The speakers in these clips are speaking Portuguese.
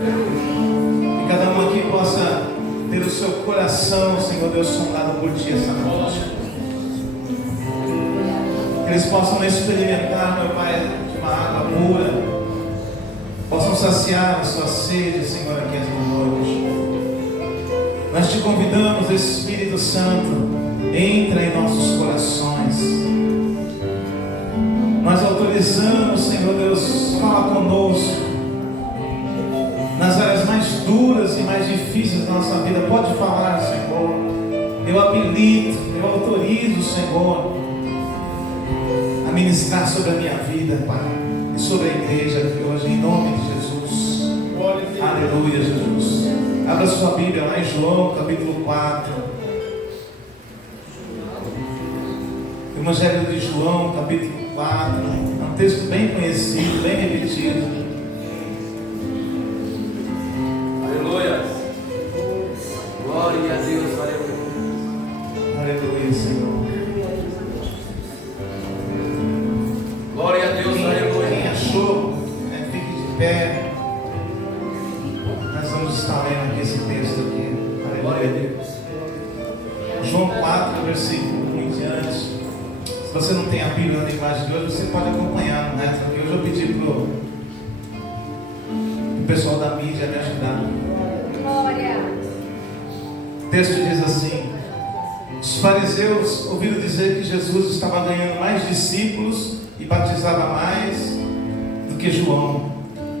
Que cada um aqui possa ter o seu coração, Senhor Deus, sondado por Ti essa noite. Que eles possam experimentar, meu Pai, de uma água pura, possam saciar a sua sede, Senhor, aqui esta noite. Nós Te convidamos, Espírito Santo, entra em nossos corações. Nós autorizamos, Senhor Deus, fala conosco nas áreas mais duras e mais difíceis da nossa vida. Pode falar, Senhor. Eu habilito, eu autorizo, Senhor, a ministrar sobre a minha vida, Pai, e sobre a igreja aqui hoje, em nome de Jesus. Aleluia, Jesus. Abra sua Bíblia lá em João, capítulo 4. Evangelho de João, capítulo 4. É um texto bem conhecido, bem repetido. Aleluia. Glória a Deus, aleluia. Aleluia, Senhor. Glória a Deus, aleluia. Quem achou, fique de pé. Nós vamos estar lendo aqui esse texto aqui. Glória a Aleluia. Deus. João 4, versículo 1 em diante. Se você não tem a Bíblia na linguagem de hoje, você pode acompanhar, né? Porque hoje eu pedi para o pessoal da mídia me ajudar. Glória. O texto diz assim: os fariseus ouviram dizer que Jesus estava ganhando mais discípulos e batizava mais do que João.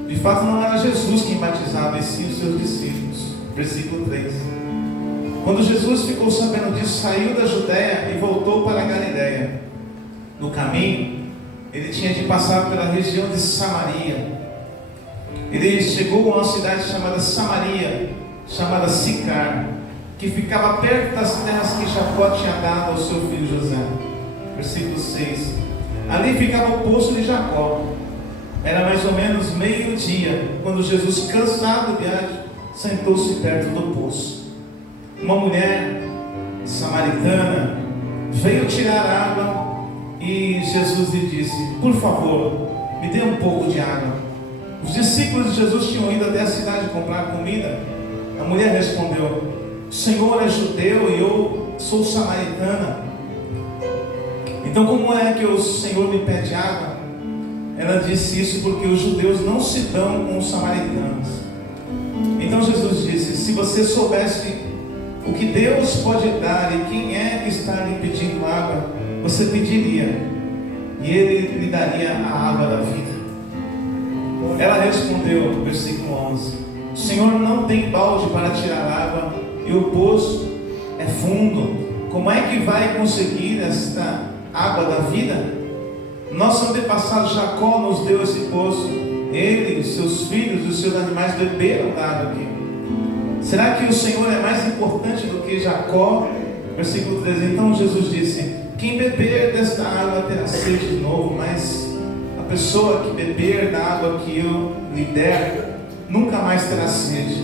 De fato, não era Jesus quem batizava, e sim os seus discípulos. Versículo 3. Quando Jesus ficou sabendo disso, saiu da Judéia e voltou para a Galiléia. No caminho, ele tinha de passar pela região de Samaria. Ele chegou a uma cidade chamada Samaria, chamada Sicar, que ficava perto das terras que Jacó tinha dado ao seu filho José. Versículo 6. Ali ficava o poço de Jacó. Era mais ou menos meio-dia, quando Jesus, cansado de viagem, sentou-se perto do poço. Uma mulher samaritana veio tirar água e Jesus lhe disse: por favor, me dê um pouco de água. Os discípulos de Jesus tinham ido até a cidade comprar comida. A mulher respondeu: o Senhor é judeu e eu sou samaritana. Então como é que o Senhor me pede água? Ela disse isso porque os judeus não se dão com os samaritanos. Então Jesus disse: se você soubesse o que Deus pode dar e quem é que está lhe pedindo água, você pediria e Ele lhe daria a água da vida. Ela respondeu, versículo 11: o Senhor não tem balde para tirar água e o poço é fundo. Como é que vai conseguir esta água da vida? Nosso antepassado Jacó nos deu esse poço. Ele, seus filhos e os seus animais beberam da água aqui. Será que o Senhor é mais importante do que Jacó? Versículo 13. Então Jesus disse: quem beber desta água terá sede de novo, mas a pessoa que beber da água que eu lhe der nunca mais terá sede,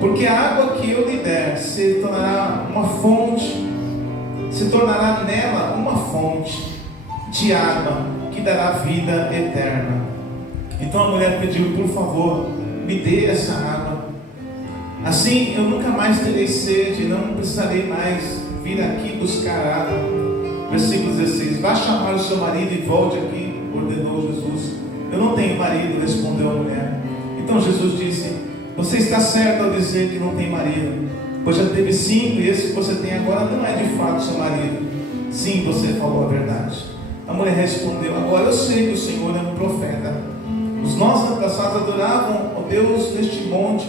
porque a água que eu lhe der se tornará nela uma fonte de água que dará vida eterna. Então a mulher pediu: por favor, me dê essa água. Assim eu nunca mais terei sede, não precisarei mais vir aqui buscar água. Versículo 16: vá chamar o seu marido e volte aqui, ordenou Jesus. Eu não tenho marido, respondeu a mulher. Então Jesus disse: você está certo ao dizer que não tem marido, pois já teve 5 e esse que você tem agora não é de fato seu marido. Sim, você falou a verdade. A mulher respondeu: agora eu sei que o Senhor é um profeta. Os nossos antepassados adoravam a Deus neste monte,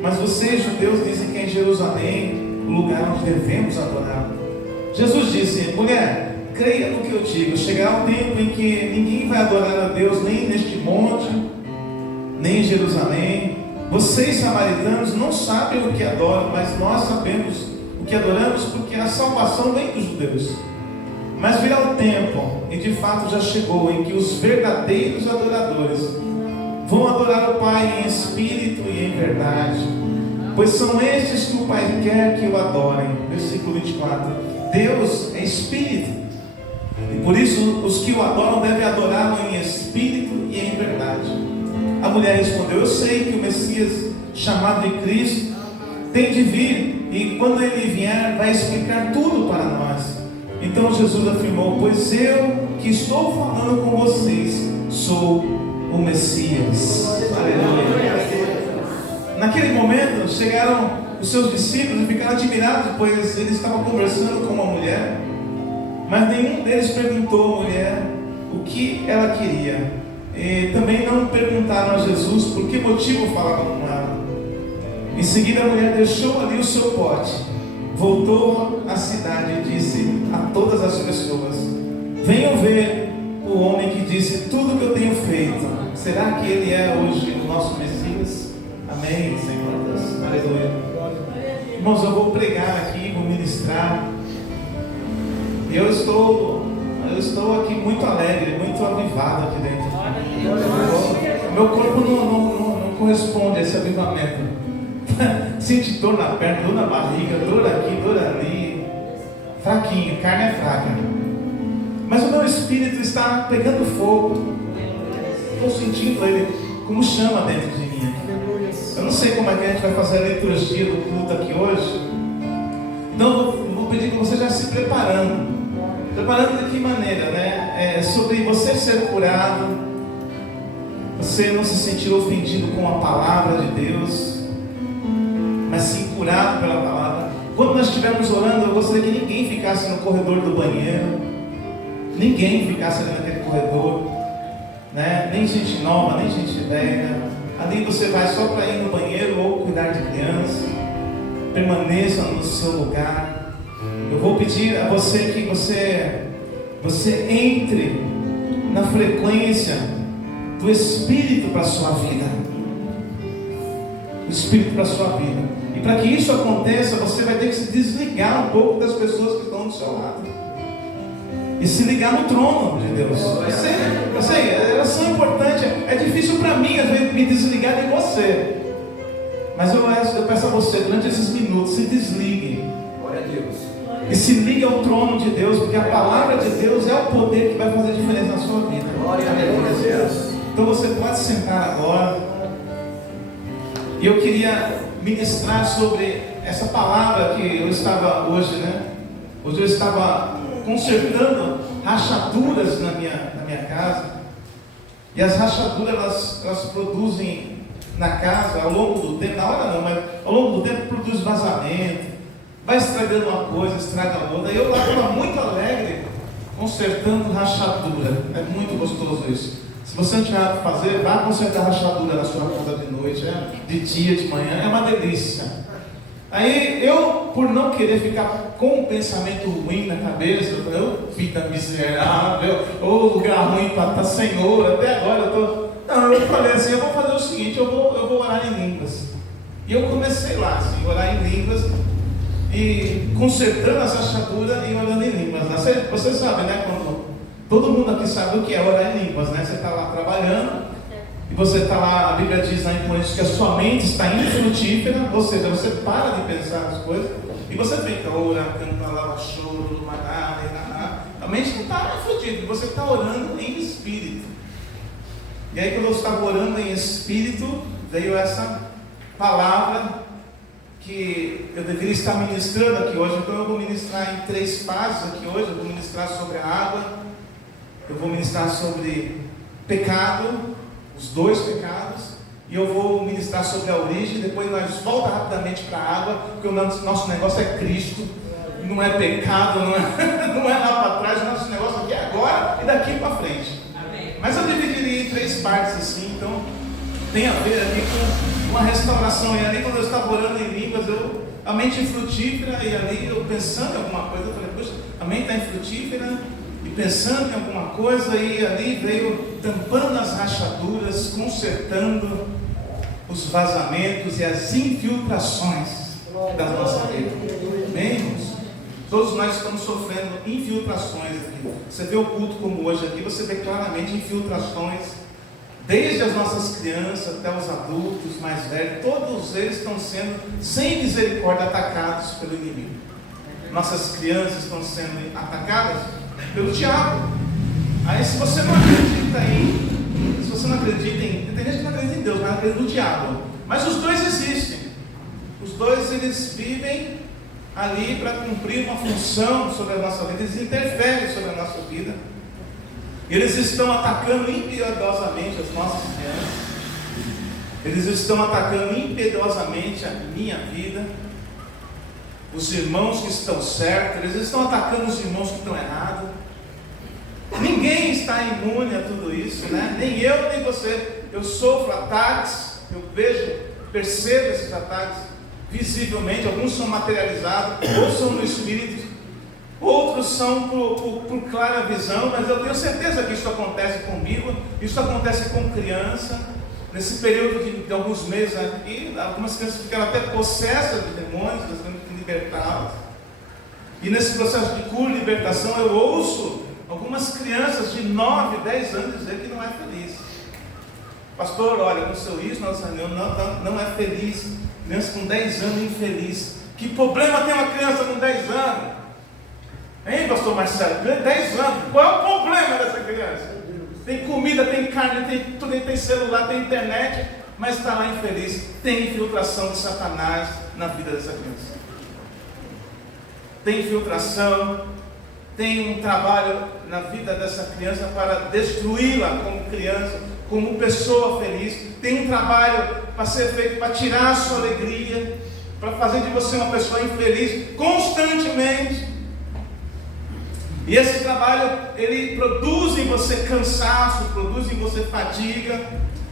mas vocês, judeus, dizem que é em Jerusalém o lugar onde devemos adorar. Jesus disse: mulher, creia no que eu digo. Chegará o tempo em que ninguém vai adorar a Deus nem neste monte, nem em Jerusalém. Vocês, samaritanos, não sabem o que adoram, mas nós sabemos o que adoramos, porque a salvação vem dos judeus. Mas virá o tempo, e de fato já chegou, em que os verdadeiros adoradores vão adorar o Pai em espírito e em verdade, pois são estes que o Pai quer que o adorem. Versículo 24: Deus é espírito, e por isso os que o adoram devem adorá-lo em espírito e em verdade. A mulher respondeu: eu sei que o Messias, chamado de Cristo, tem de vir, e quando ele vier, vai explicar tudo para nós. Então Jesus afirmou: pois eu que estou falando com vocês sou o Messias. Aleluia. Naquele momento chegaram os seus discípulos e ficaram admirados, pois ele estava conversando com uma mulher, mas nenhum deles perguntou à mulher o que ela queria. E também não perguntaram a Jesus por que motivo falava com ela. Em seguida a mulher deixou ali o seu pote, voltou à cidade e disse a todas as pessoas: venham ver o homem que disse tudo que eu tenho feito. Será que ele é hoje o nosso Messias? Amém, Senhor Deus. Aleluia. Irmãos, eu vou pregar aqui, vou ministrar. E eu estou aqui muito alegre, muito avivado aqui dentro. Meu corpo não corresponde a esse avivamento. Sinto dor na perna, dor na barriga, dor aqui, dor ali. Fraquinho, carne é fraca. Mas o meu espírito está pegando fogo. Estou sentindo ele como chama dentro de mim. Eu não sei como é que a gente vai fazer a liturgia do culto aqui hoje. Então eu vou pedir que você já se preparando. Preparando de que maneira, né? Sobre você ser curado, você não se sentir ofendido com a palavra de Deus, mas sim curado pela palavra. Quando nós estivermos orando, eu gostaria que ninguém ficasse no corredor do banheiro, ninguém ficasse ali naquele corredor, né? Nem gente nova, nem gente velha. Ali você vai só para ir no banheiro ou cuidar de criança. Permaneça no seu lugar. Eu vou pedir a você que você entre na frequência do Espírito para a sua vida. O Espírito para a sua vida. E para que isso aconteça, você vai ter que se desligar um pouco das pessoas que estão do seu lado. E se ligar no trono de Deus. Eu sei, elas são importantes. É difícil para mim, às vezes, me desligar de você. Mas eu peço a você, durante esses minutos, se desligue. Glória a Deus. E se ligue ao trono de Deus, porque a palavra de Deus é o poder que vai fazer diferença na sua vida. Glória a Deus. Então você pode sentar agora. E eu queria ministrar sobre essa palavra que eu estava hoje, né? Hoje eu estava consertando rachaduras na minha casa. E as rachaduras elas produzem na casa ao longo do tempo, na hora não, mas ao longo do tempo produz vazamento. Vai estragando uma coisa, estraga a outra. E eu lá estava muito alegre, consertando rachadura. É muito gostoso isso. Se você não tiver nada para fazer, vá consertar rachadura na sua casa de noite, de dia, de manhã. É uma delícia. Aí eu, por não querer ficar com um pensamento ruim na cabeça, eu falei: ô vida miserável, ô lugar ruim para estar, Senhor. Até agora eu estou. Não, eu falei assim: eu vou fazer o seguinte, eu vou orar em línguas. E eu comecei lá, assim, orar em línguas. E consertando essa rachadura e orando em línguas. Você sabe, né? Quando todo mundo aqui sabe o que é orar em línguas, né? Você está lá trabalhando e você está lá, a Bíblia diz lá em Coríntios que a sua mente está infrutífera, ou seja, você para de pensar nas coisas e você fica orando, cantando, choro, a mente não está infrutífera, você está orando em espírito. E aí, quando eu estava orando em espírito, veio essa palavra que eu deveria estar ministrando aqui hoje. Então eu vou ministrar em 3 fases aqui hoje. Eu vou ministrar sobre a água, eu vou ministrar sobre pecado, os 2 pecados, e eu vou ministrar sobre a origem. Depois nós volta rapidamente para a água, porque o nosso negócio é Cristo, não é pecado, não é lá para trás. O nosso negócio aqui é agora e daqui para frente. Amém. Mas eu dividiria em 3 partes assim, então tem a ver ali com uma restauração. E ali, quando eu estava orando em línguas, a mente infrutífera, e ali eu pensando em alguma coisa, eu falei: puxa, a mente está infrutífera e pensando em alguma coisa, e ali veio tampando as rachaduras, consertando os vazamentos e as infiltrações da nossa vida. Bem, irmãos? Todos nós estamos sofrendo infiltrações aqui. Você vê o culto como hoje aqui, você vê claramente infiltrações. Desde as nossas crianças até os adultos mais velhos, todos eles estão sendo, sem misericórdia, atacados pelo inimigo. Nossas crianças estão sendo atacadas pelo diabo. Aí, se você não acredita em Se você não acredita tem gente que não acredita em Deus, mas acredita no diabo. Mas os dois existem. Os dois, eles vivem ali para cumprir uma função sobre a nossa vida. Eles interferem sobre a nossa vida. Eles estão atacando impiedosamente as nossas crianças. Eles estão atacando impiedosamente a minha vida. Os irmãos que estão certos, eles estão atacando os irmãos que estão errados. Ninguém está imune a tudo isso, né? Nem eu, nem você. Eu sofro ataques, eu percebo esses ataques visivelmente. Alguns são materializados, outros são no espírito, outros são por clara visão, mas eu tenho certeza que isso acontece comigo, isso acontece com criança. Nesse período de alguns meses aqui, algumas crianças ficaram até possessas de demônios, nós temos que libertá-las. E nesse processo de cura e libertação, eu ouço algumas crianças de 9, 10 anos dizer que não é feliz. Pastor, olha, no seu isso, nossa reunião não é feliz. Criança com 10 anos infeliz. Que problema tem uma criança com 10 anos? Hein, pastor Marcelo? 10 anos, qual é o problema dessa criança? Tem comida, tem carne, tem celular, tem internet, mas está lá infeliz. Tem infiltração de Satanás na vida dessa criança. Tem infiltração, tem um trabalho na vida dessa criança para destruí-la como criança, como pessoa feliz. Tem um trabalho para ser feito para tirar a sua alegria, para fazer de você uma pessoa infeliz constantemente. E esse trabalho, ele produz em você cansaço, produz em você fadiga.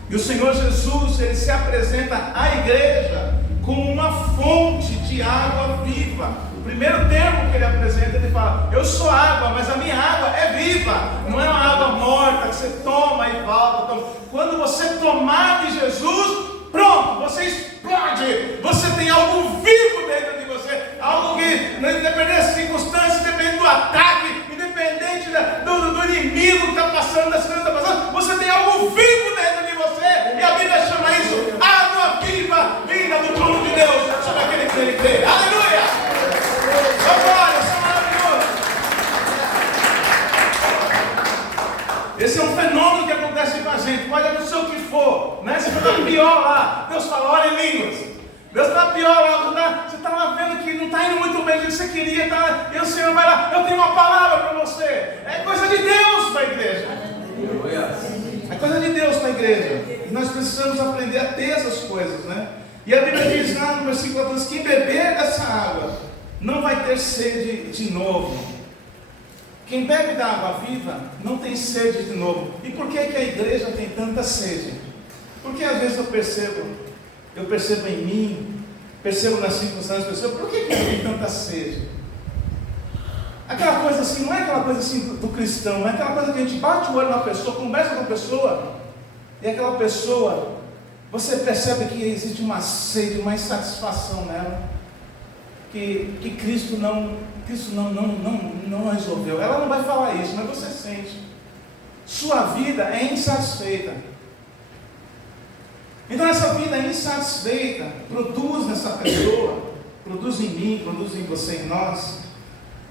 E o Senhor Jesus, ele se apresenta à igreja como uma fonte de água viva. O primeiro termo que ele apresenta, ele fala: eu sou água, mas a minha água é viva. Não é uma água morta que você toma e volta. Quando você tomar de Jesus, pronto, você explode. Você tem algo vivo dentro de você. Algo que, independente das circunstâncias, independente do ataque, independente do inimigo que está passando, das coisas que está passando, você tem algo vivo dentro de você. E a Bíblia chama isso água viva, vinda do trono de Deus, sobre aquele que ele crê. Aleluia! Glória, isso é maravilhoso. Esse é um fenômeno que acontece com a gente. Pode acontecer o que for, né? Você está pior lá, Deus fala, ora em línguas. Deus está pior lá, você está lá vendo que não está indo muito bem do que você queria, e o Senhor vai lá, eu tenho uma palavra para você. É coisa de Deus para a igreja. É coisa de Deus para a igreja. E nós precisamos aprender a ter essas coisas, né? E a Bíblia diz lá no versículo 14: quem beber dessa água não vai ter sede de novo. Quem bebe da água viva não tem sede de novo. E por que a igreja tem tanta sede? Porque às vezes eu percebo em mim, percebo nas circunstâncias, por que eu tenho tanta sede? Aquela coisa assim, não é aquela coisa assim do cristão, não é aquela coisa que a gente bate o olho na pessoa, conversa com a pessoa, e aquela pessoa, você percebe que existe uma sede, uma insatisfação nela, que Cristo não resolveu. Ela não vai falar isso, mas você sente. Sua vida é insatisfeita. Então essa vida insatisfeita produz nessa pessoa, produz em mim, produz em você, em nós,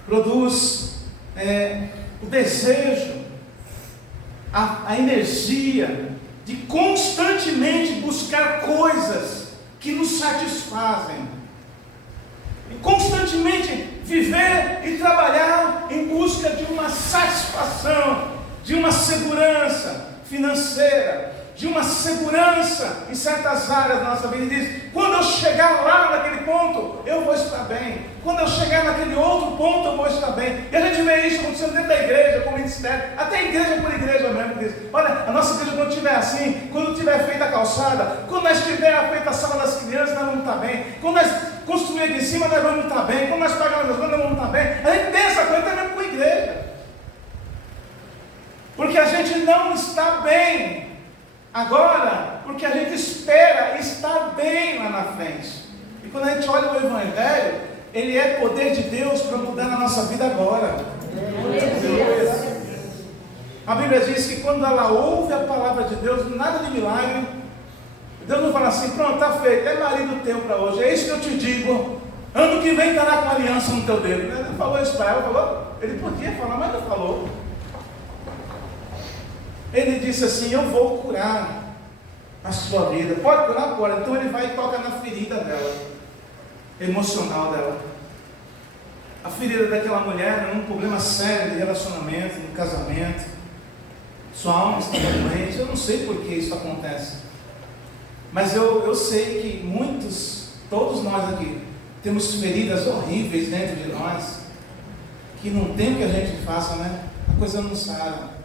produz o desejo, a energia de constantemente buscar coisas que nos satisfazem, e constantemente viver e trabalhar em busca de uma satisfação, de uma segurança financeira, de uma segurança em certas áreas da nossa vida. E diz: quando eu chegar lá naquele ponto, eu vou estar bem. Quando eu chegar naquele outro ponto, eu vou estar bem. E a gente vê isso acontecendo dentro da igreja, com o ministério, até igreja por igreja mesmo. Diz: olha, a nossa igreja quando estiver assim, quando tiver feita a calçada, quando nós tiver feita a sala das crianças, nós vamos estar bem. Quando nós construir aqui em cima, nós vamos estar bem. Quando nós pagarmos as coisas, nós vamos estar bem. A gente tem essa coisa também com a igreja, porque a gente não está bem agora, porque a gente espera estar bem lá na frente. E quando a gente olha o Evangelho, ele é poder de Deus para mudar a nossa vida agora. A Bíblia diz que quando ela ouve a palavra de Deus, nada de milagre. Deus não fala assim: pronto, está feito, é marido teu para hoje, é isso que eu te digo, ano que vem estará com aliança no teu dedo. Ele não falou isso para ela, falou? Ele podia falar, mas não falou. Ele disse assim: eu vou curar a sua vida. Pode curar agora. Então ele vai e toca na ferida dela, emocional dela. A ferida daquela mulher era um problema sério de relacionamento, no casamento. Sua alma estava doente. Eu não sei por que isso acontece, mas eu sei que muitos, todos nós aqui, temos feridas horríveis dentro de nós, que não tem o que a gente faça, né? A coisa não sara.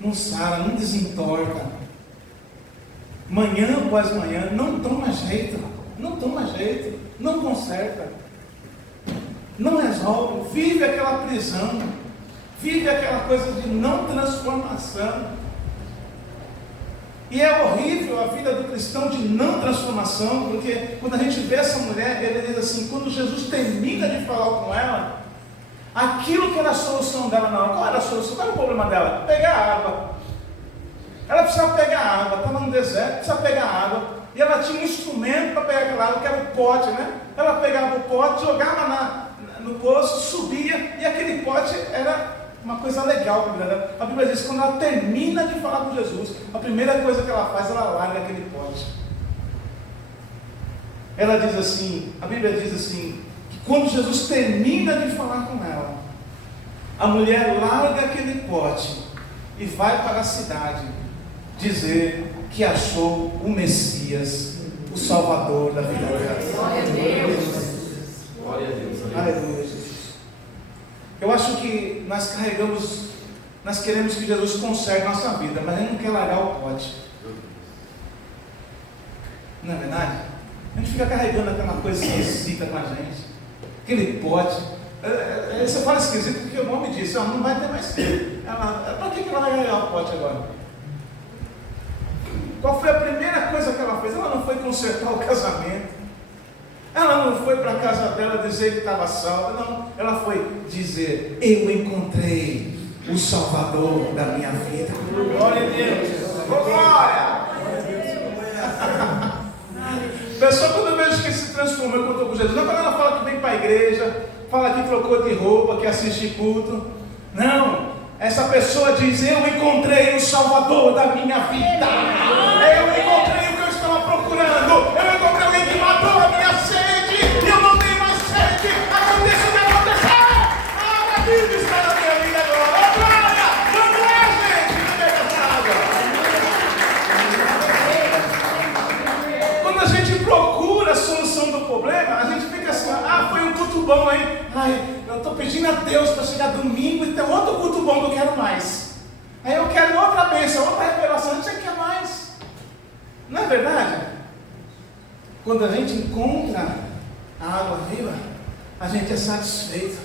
Não sara, não desentorta. Manhã após manhã, não toma jeito, não conserta, não resolve, vive aquela prisão, vive aquela coisa de não transformação. E é horrível a vida do cristão de não transformação, porque quando a gente vê essa mulher, ele diz assim, quando Jesus termina de falar com ela, aquilo que era a solução dela na hora, qual era a solução? Qual era o problema dela? Pegar água. Ela precisava pegar água, estava no deserto, precisava pegar água, e ela tinha um instrumento para pegar aquela água, que era o pote, né? Ela pegava o pote, jogava no poço, subia, e aquele pote era uma coisa legal para a vida dela. A Bíblia diz que quando ela termina de falar com Jesus, a primeira coisa que ela faz, ela larga aquele pote. Ela diz assim, a Bíblia diz assim, que quando Jesus termina de falar com ela, a mulher larga aquele pote e vai para a cidade dizer que achou o Messias, o Salvador da vida dela. Glória a Deus. Glória a Deus. Aleluia, Jesus. Eu acho que nós queremos que Jesus conserve nossa vida, mas Ele não quer largar o pote. Não é verdade? A gente fica carregando aquela coisa esquisita com a gente, aquele pote. Você fala esquisito porque o nome disse, não vai ter mais cedo. Para que ela vai largar o pote agora? Qual foi a primeira coisa que ela fez? Ela não foi consertar o casamento. Ela não foi para a casa dela dizer que estava salva. Não, ela foi dizer: eu encontrei o Salvador da minha vida. Glória a Deus. Oh, glória. Pessoa, quando eu vejo que se transformou, eu estou com Jesus, não quando ela fala que vem para a igreja, fala que trocou de roupa, que assiste culto. Não. Essa pessoa diz: eu encontrei o Salvador da minha vida. Eu encontrei o que eu estava procurando. Eu encontrei alguém que matou a minha sede. E eu não tenho mais sede. Aconteça o que acontecer. A vida está na minha vida agora. Oh, glória! Vamos lá, gente, no meio dessa água. Quando a gente procura a solução do problema, a gente fica assim: foi um culto bom, hein? Eu estou pedindo a Deus para chegar domingo e ter outro culto bom que eu quero mais. Aí eu quero outra bênção, outra revelação. Você quer mais? Não é verdade? Quando a gente encontra a água viva, a gente é satisfeito.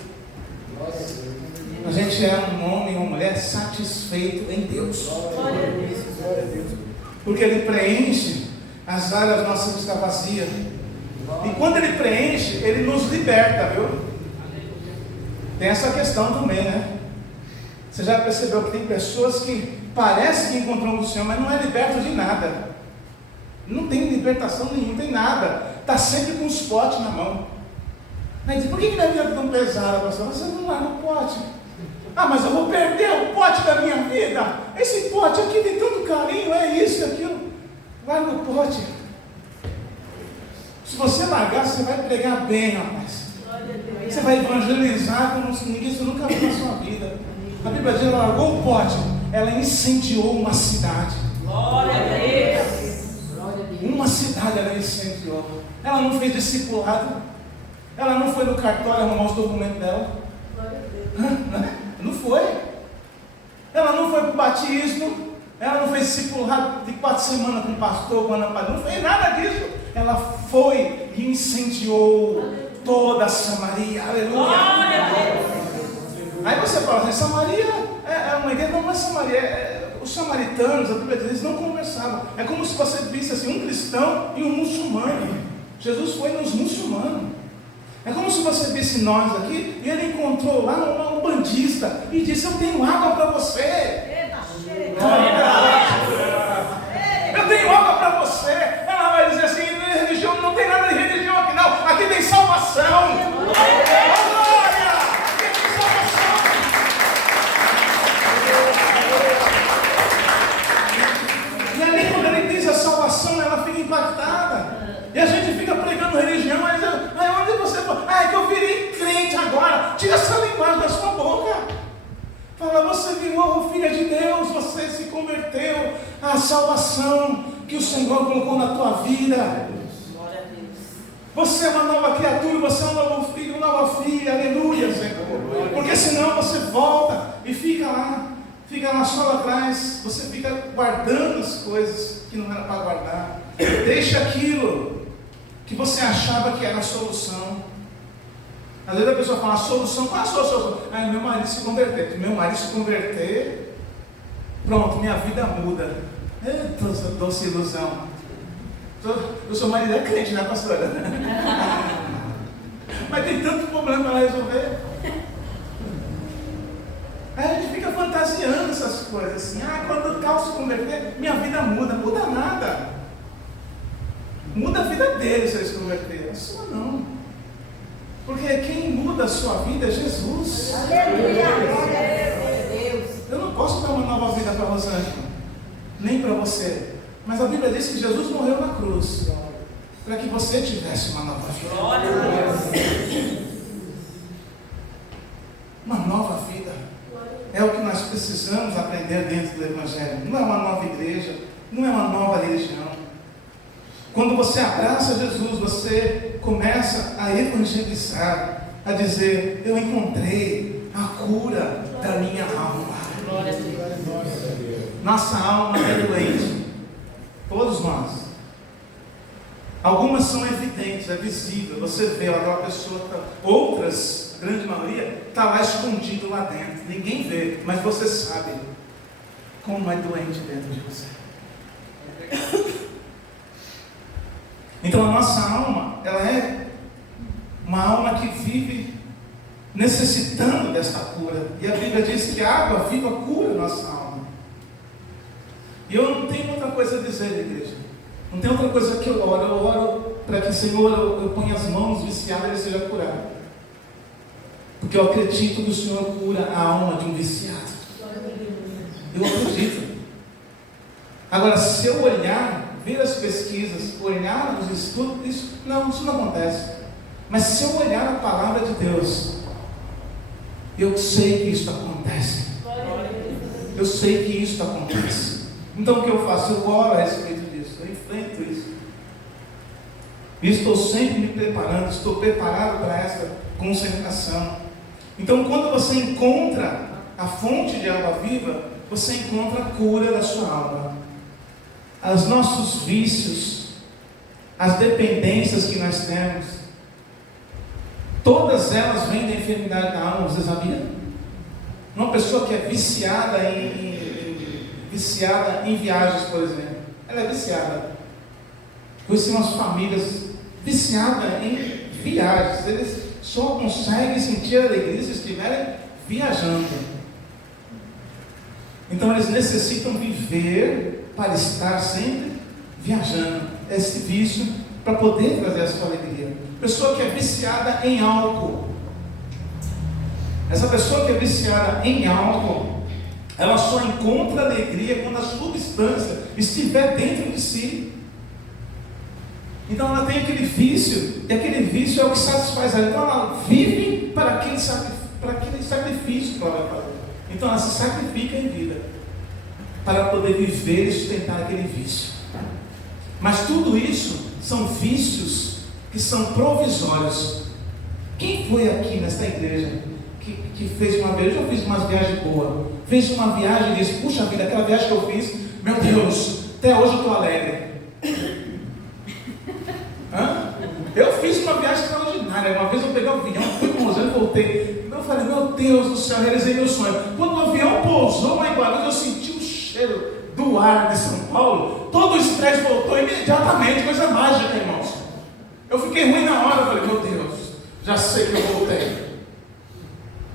A gente é um homem ou uma mulher satisfeito em Deus. Porque Ele preenche as áreas nossas que estão vazias. E quando Ele preenche, Ele nos liberta, viu? Tem essa questão também, né? Você já percebeu que tem pessoas que parece que encontrou o Senhor, mas não é liberto de nada. Não tem libertação nenhuma, não tem nada. Está sempre com os potes na mão. Aí diz: por que minha vida é tão pesada, pastor? Você não larga o pote. Mas eu vou perder o pote da minha vida. Esse pote aqui tem tanto carinho, é isso e aquilo. Larga o pote. Se você largar, você vai pregar bem, rapaz. Você vai evangelizar como se ninguém nunca viu na sua vida. A Bíblia diz: ela largou o pote, ela incendiou uma cidade. Glória a Deus. Uma cidade ela incendiou. Ela não fez discipulado. Ela não foi no cartório arrumar os documentos dela. Não foi. Ela não foi para o batismo. Ela não fez discipulado de 4 semanas com o pastor, não fez nada disso. Ela foi e incendiou toda a Samaria. Aleluia. Aí você fala assim: Samaria é uma igreja. Não é Samaria. Os samaritanos, a Bíblia diz, eles não conversavam. É como se você visse assim, um cristão e um muçulmano. Jesus foi nos muçulmanos. É como se você visse nós aqui e ele encontrou lá um bandista e disse: eu tenho água para você. Eu tenho água para você. Ela vai dizer assim: religião, não tem nada de religião aqui não. Aqui tem salvação. Glória! Aqui tem salvação. tira essa linguagem da sua boca. Fala, você virou filha de Deus, você se converteu à salvação que o Senhor colocou na tua vida. Glória a Deus. Você é uma nova criatura, você é um novo filho, uma nova filha, aleluia, Senhor. Porque senão você volta e fica lá só lá atrás, você fica guardando as coisas que não era para guardar. Deixa aquilo que você achava que era a solução. Às vezes a pessoa fala, a solução, qual é a sua solução? Meu marido se converter. Se meu marido se converter, pronto, minha vida muda. Eita, doce ilusão. O seu marido é crente, né, pastora? Mas tem tanto problema para resolver. Aí a gente fica fantasiando essas coisas assim. Quando o tal se converter, minha vida muda. Muda nada. Muda a vida dele se ele se converter. A sua não. Porque quem muda a sua vida é Jesus. Aleluia. Glória a Deus. Eu não posso dar uma nova vida para Rosângela, nem para você. Mas a Bíblia diz que Jesus morreu na cruz para que você tivesse uma nova vida. Glória a Deus. Uma nova vida. É o que nós precisamos aprender dentro do Evangelho. Não é uma nova igreja, não é uma nova religião. Quando você abraça Jesus, você começa a evangelizar, a dizer, eu encontrei a cura da minha alma. Glória a Deus. Nossa alma é doente. Todos nós. Algumas são evidentes, é visível. Você vê aquela pessoa, outras, a grande maioria, está lá escondido lá dentro. Ninguém vê, mas você sabe como é doente dentro de você. Então a nossa alma, ela é uma alma que vive necessitando desta cura. E a Bíblia diz que a água viva cura a nossa alma. E eu não tenho outra coisa a dizer, igreja. Não tem outra coisa que eu oro para que, Senhor, eu ponha as mãos viciadas e ele seja curado. Porque eu acredito que o Senhor cura a alma de um viciado. Eu acredito. Agora, se eu olhar, ver as pesquisas, olhar os estudos, isso não acontece. Mas se eu olhar a palavra de Deus, eu sei que isso acontece. Eu sei que isso acontece. Então o que eu faço? Eu oro a respeito disso, eu enfrento isso. E estou sempre me preparando, estou preparado para essa concentração. Então quando você encontra a fonte de água viva, você encontra a cura da sua alma. Os nossos vícios, as dependências que nós temos, todas elas vêm da enfermidade da alma. Você sabia? Uma pessoa que é viciada em viagens, por exemplo, ela é viciada. Conheci umas famílias viciadas em viagens. Eles só conseguem sentir alegria se estiverem viajando. Então eles necessitam viver para estar sempre viajando. Esse vício para poder trazer a sua alegria. Pessoa que é viciada em álcool. Essa pessoa que é viciada em álcool, ela só encontra alegria quando a substância estiver dentro de si. Então ela tem aquele vício, e aquele vício é o que satisfaz ela. Então ela vive para aquele sacrifício que ela vai fazer. Então ela se sacrifica em vida para poder viver e sustentar aquele vício. Mas tudo isso são vícios que são provisórios. Quem foi aqui nesta igreja que fez uma viagem? Eu já fiz umas viagens boas. Fez uma viagem e disse, puxa vida, aquela viagem que eu fiz, meu Deus, até hoje eu estou alegre. Eu fiz uma viagem extraordinária. Uma vez eu peguei um avião, fui com o Rosângela e voltei. Eu falei, meu Deus do céu, realizei meu sonho. Quando o avião pousou lá em Guarulhos, eu senti o cheiro do ar de São Paulo. Todo o estresse voltou imediatamente, coisa mágica, irmãos. Eu fiquei ruim na hora, eu falei, meu Deus, já sei que eu voltei.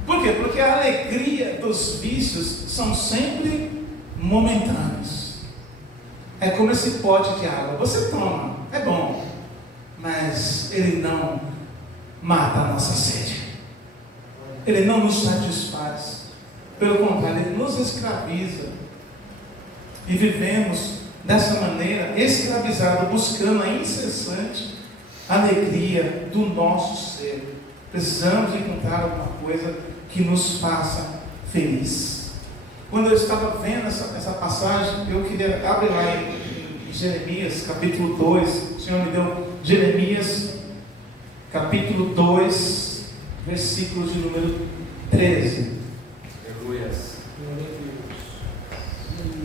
Por quê? Porque a alegria dos vícios são sempre momentâneos. É como esse pote de água. Você toma, é bom, mas ele não mata a nossa sede. Ele não nos satisfaz. Pelo contrário, ele nos escraviza. E vivemos dessa maneira, escravizado, buscando a incessante alegria do nosso ser. Precisamos encontrar alguma coisa que nos faça feliz. Quando eu estava vendo essa passagem, eu queria abrir lá em Jeremias, capítulo 2. O Senhor me deu Jeremias, capítulo 2, versículo de número 13. Aleluia.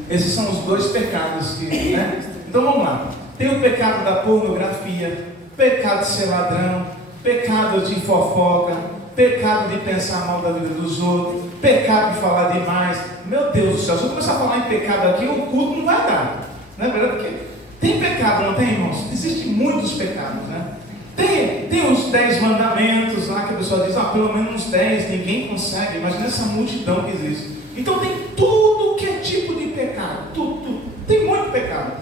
Esses são os dois pecados que, né? Então vamos lá. Tem o pecado da pornografia, pecado de ser ladrão, pecado de fofoca, pecado de pensar mal da vida dos outros, pecado de falar demais. Meu Deus do céu, se eu começar a falar em pecado aqui, o culto não vai dar. Não é verdade? Porque tem pecado, não tem, irmãos? Existem muitos pecados, né? Tem os 10 mandamentos lá que a pessoa diz, pelo menos uns 10, ninguém consegue. Imagina essa multidão que existe. Então tem tudo que é tipo de pecado. Tudo. Tem muito pecado,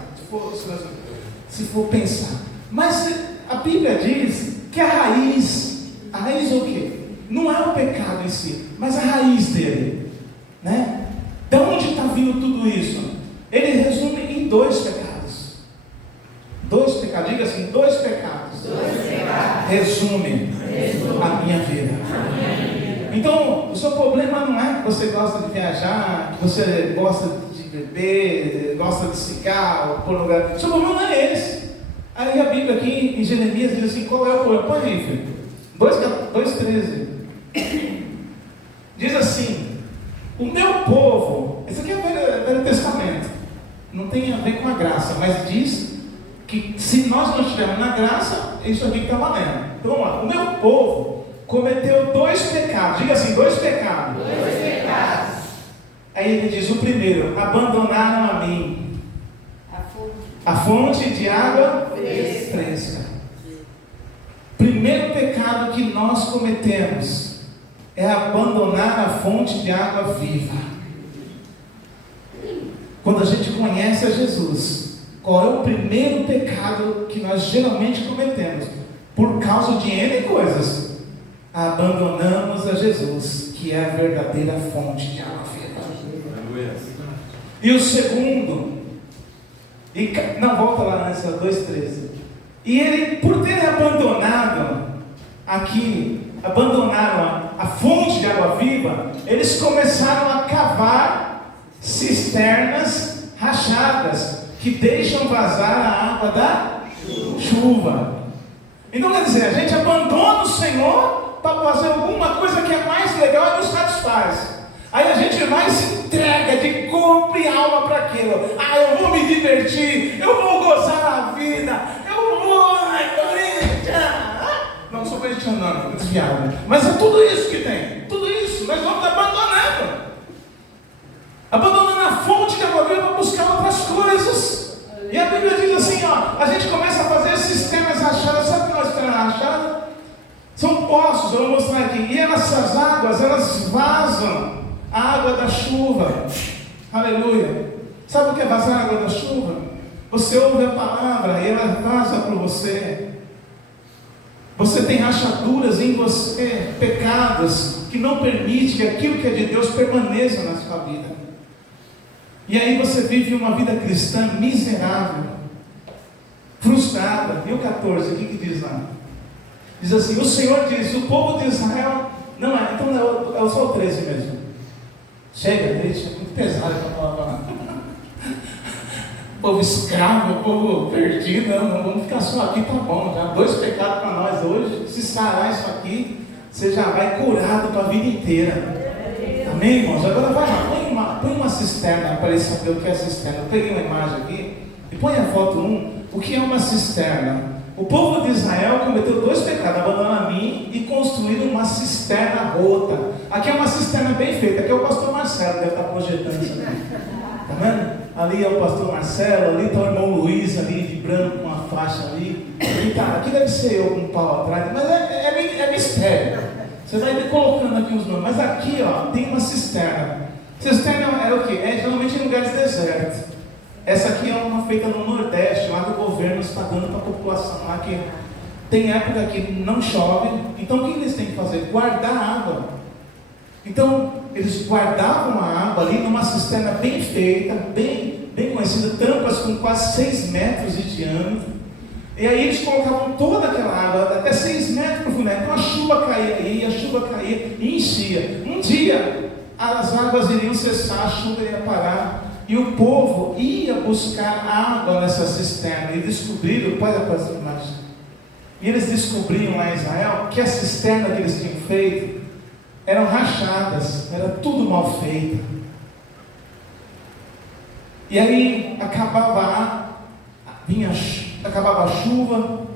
se for pensar. Mas a Bíblia diz que a raiz é o quê? Não é o pecado em si, mas a raiz dele, né? De onde está vindo tudo isso? Ele resume em 2 pecados. 2 pecados, diga assim, 2 pecados. 2 pecados. Resume a minha vida. Então, o seu problema não é que você gosta de viajar, que você gosta de beber, gosta de cigarro, pornografia. O seu problema não é esse. Aí a Bíblia aqui em Jeremias diz assim, qual é o problema? Põe aí, filho. 2,13. Diz assim, o meu povo, esse aqui é o Velho Testamento, não tem a ver com a graça, mas diz que se nós não estivermos na graça, isso aqui está valendo. Então vamos lá, o meu povo cometeu 2 pecados, diga assim, 2 pecados. 2 pecados. Aí ele diz, o primeiro, abandonaram a mim, a fonte de água fresca. Primeiro pecado que nós cometemos é abandonar a fonte de água viva. Quando a gente conhece a Jesus, qual é o primeiro pecado que nós geralmente cometemos? Por causa de N coisas, abandonamos a Jesus, que é a verdadeira fonte de água viva. E o segundo, volta lá nessa 2,13. E ele, por ter abandonado abandonaram a fonte de água viva, eles começaram a cavar cisternas rachadas, que deixam vazar a água da chuva. Então quer dizer, a gente abandona o Senhor para fazer alguma coisa que é mais legal e nos satisfaz. Aí a gente vai e se entrega de corpo e alma para aquilo. Eu vou me divertir, eu vou gozar a vida, eu vou, não sou corintiano não, desviado. Mas é tudo isso que tem, tudo isso, nós vamos abandonando a fonte de água viva para buscar outras coisas. E a Bíblia diz assim, a gente começa a fazer sistemas rachados. Sabe o que é uma cisterna rachada? São poços, eu vou mostrar aqui. E essas águas, elas vazam a água da chuva. Aleluia. Sabe o que é vazar a água da chuva? Você ouve a palavra e ela vaza por você. Você tem rachaduras em você, pecados que não permitem que aquilo que é de Deus permaneça na sua vida. E aí você vive uma vida cristã miserável, frustrada. E o 14, o que diz lá? Diz assim, o Senhor diz, o povo de Israel, então é só o 13 mesmo. Chega, deixa, é muito pesado essa palavra. Povo escravo, povo perdido, não vamos ficar só aqui, tá bom, já 2 pecados para nós hoje. Se sarar isso aqui, você já vai curado para a vida inteira. Amém, irmãos? Agora vai lá, põe uma cisterna para ele saber o que é cisterna. Eu peguei uma imagem aqui e põe a foto 1. O que é uma cisterna? O povo de Israel cometeu 2 pecados, abandonaram a mim e construíram uma cisterna rota. Aqui é uma cisterna bem feita, aqui é o pastor Marcelo, deve estar projetando isso aqui. Está vendo? Ali é o pastor Marcelo, ali está o irmão Luiz, ali de branco, com uma faixa ali. Aqui deve ser eu com um pau atrás, mas é mistério. Você vai colocando aqui os nomes, mas aqui tem uma cisterna. Cisterna é o que? É geralmente em lugares desertos. Essa aqui é uma feita no Nordeste, lá que o governo está dando para a população lá, que tem época que não chove. Então o que eles têm que fazer? Guardar água. Então eles guardavam a água ali numa cisterna bem feita, bem conhecida, tampas com quase 6 metros de diâmetro. E aí eles colocavam toda aquela água, até 6 metros de profundidade. Então a chuva caía sede. Um dia as águas iriam cessar, a chuva ia parar, e o povo ia buscar água nessa cisterna, e descobriram, pode fazer imagem, e eles descobriram lá em Israel, que a cisterna que eles tinham feito, eram rachadas, era tudo mal feito, e aí acabava a chuva,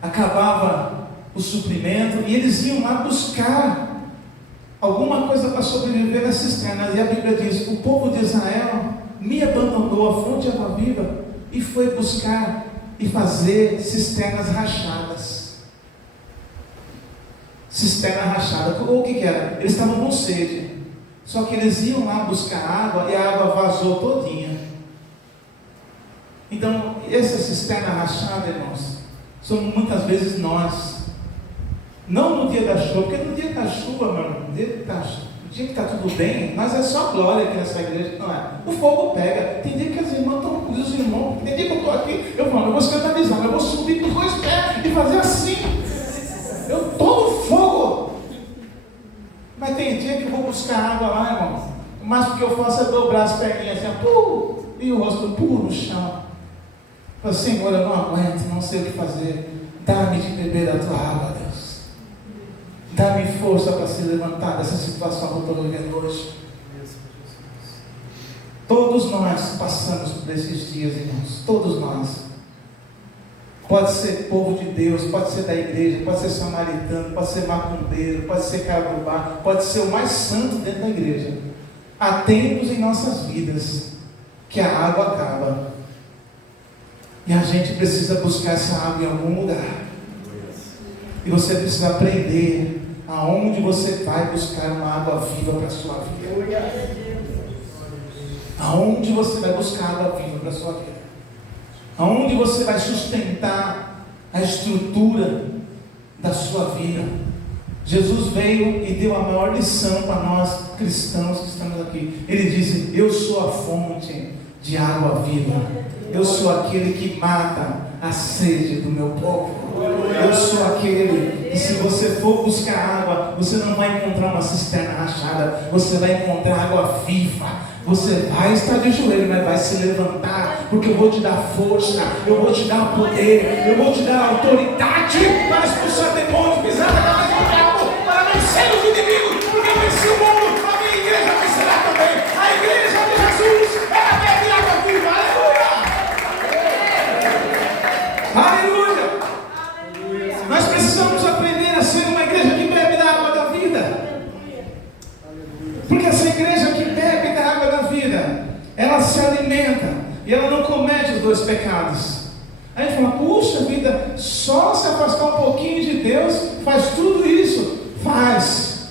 acabava o suprimento, e eles iam lá buscar alguma coisa para sobreviver na cisterna. E a Bíblia diz: o povo de Israel me abandonou a fonte de água viva e foi buscar e fazer cisternas rachadas. Cisterna rachada, o que era? Eles estavam com sede, só que eles iam lá buscar água e a água vazou todinha. Então, essa cisterna rachada, irmãos, somos muitas vezes nós. Não no dia da chuva, porque no dia da chuva, mano, no dia que está tudo bem, mas é só glória aqui nessa igreja, não é? O fogo pega. Tem dia que as irmãs estão, os irmãos, tem dia que eu estou aqui, eu falo, eu vou escandalizar, eu vou subir com os 2 pés e fazer assim. Eu estou no fogo. Mas tem dia que eu vou buscar água lá, irmão. Mas o que eu faço é dobrar as perninhas assim, e o rosto puro no chão. Eu falo, Senhor, eu não aguento, não sei o que fazer. Dá-me de beber da tua água, Deus. Dá-me força para se levantar dessa situação que eu estou vivendo hoje. Todos nós passamos por esses dias, irmãos. Todos nós. Pode ser povo de Deus, pode ser da igreja, pode ser samaritano, pode ser macumbeiro, pode ser cara do bar, pode ser o mais santo dentro da igreja. Há tempos em nossas vidas que a água acaba. E a gente precisa buscar essa água em algum lugar. E você precisa aprender aonde você vai buscar uma água viva para a sua vida. Aonde você vai buscar água viva para a sua vida. Aonde você vai sustentar a estrutura da sua vida. Jesus veio e deu a maior lição para nós cristãos que estamos aqui. Ele disse: eu sou a fonte de água viva. Eu sou aquele que mata a sede do meu povo. Eu sou aquele que, se você for buscar água, você não vai encontrar uma cisterna rachada, você vai encontrar água viva. Você vai estar de joelho, mas vai se levantar, porque eu vou te dar força, eu vou te dar poder, eu vou te dar autoridade para expulsar demônios, pisar na cabeça do diabo, para vencer os inimigos, porque eu venci o mundo. A minha igreja vencerá também. A igreja de Jesus, ela bebe água viva. Aleluia! Aleluia! Nós precisamos aprender a ser uma igreja que bebe da água da vida. Porque essa igreja que bebe da água da vida, ela se alimenta e ela não comete os 2 pecados. A gente fala: puxa vida, só se afastar um pouquinho de Deus faz tudo isso. Faz.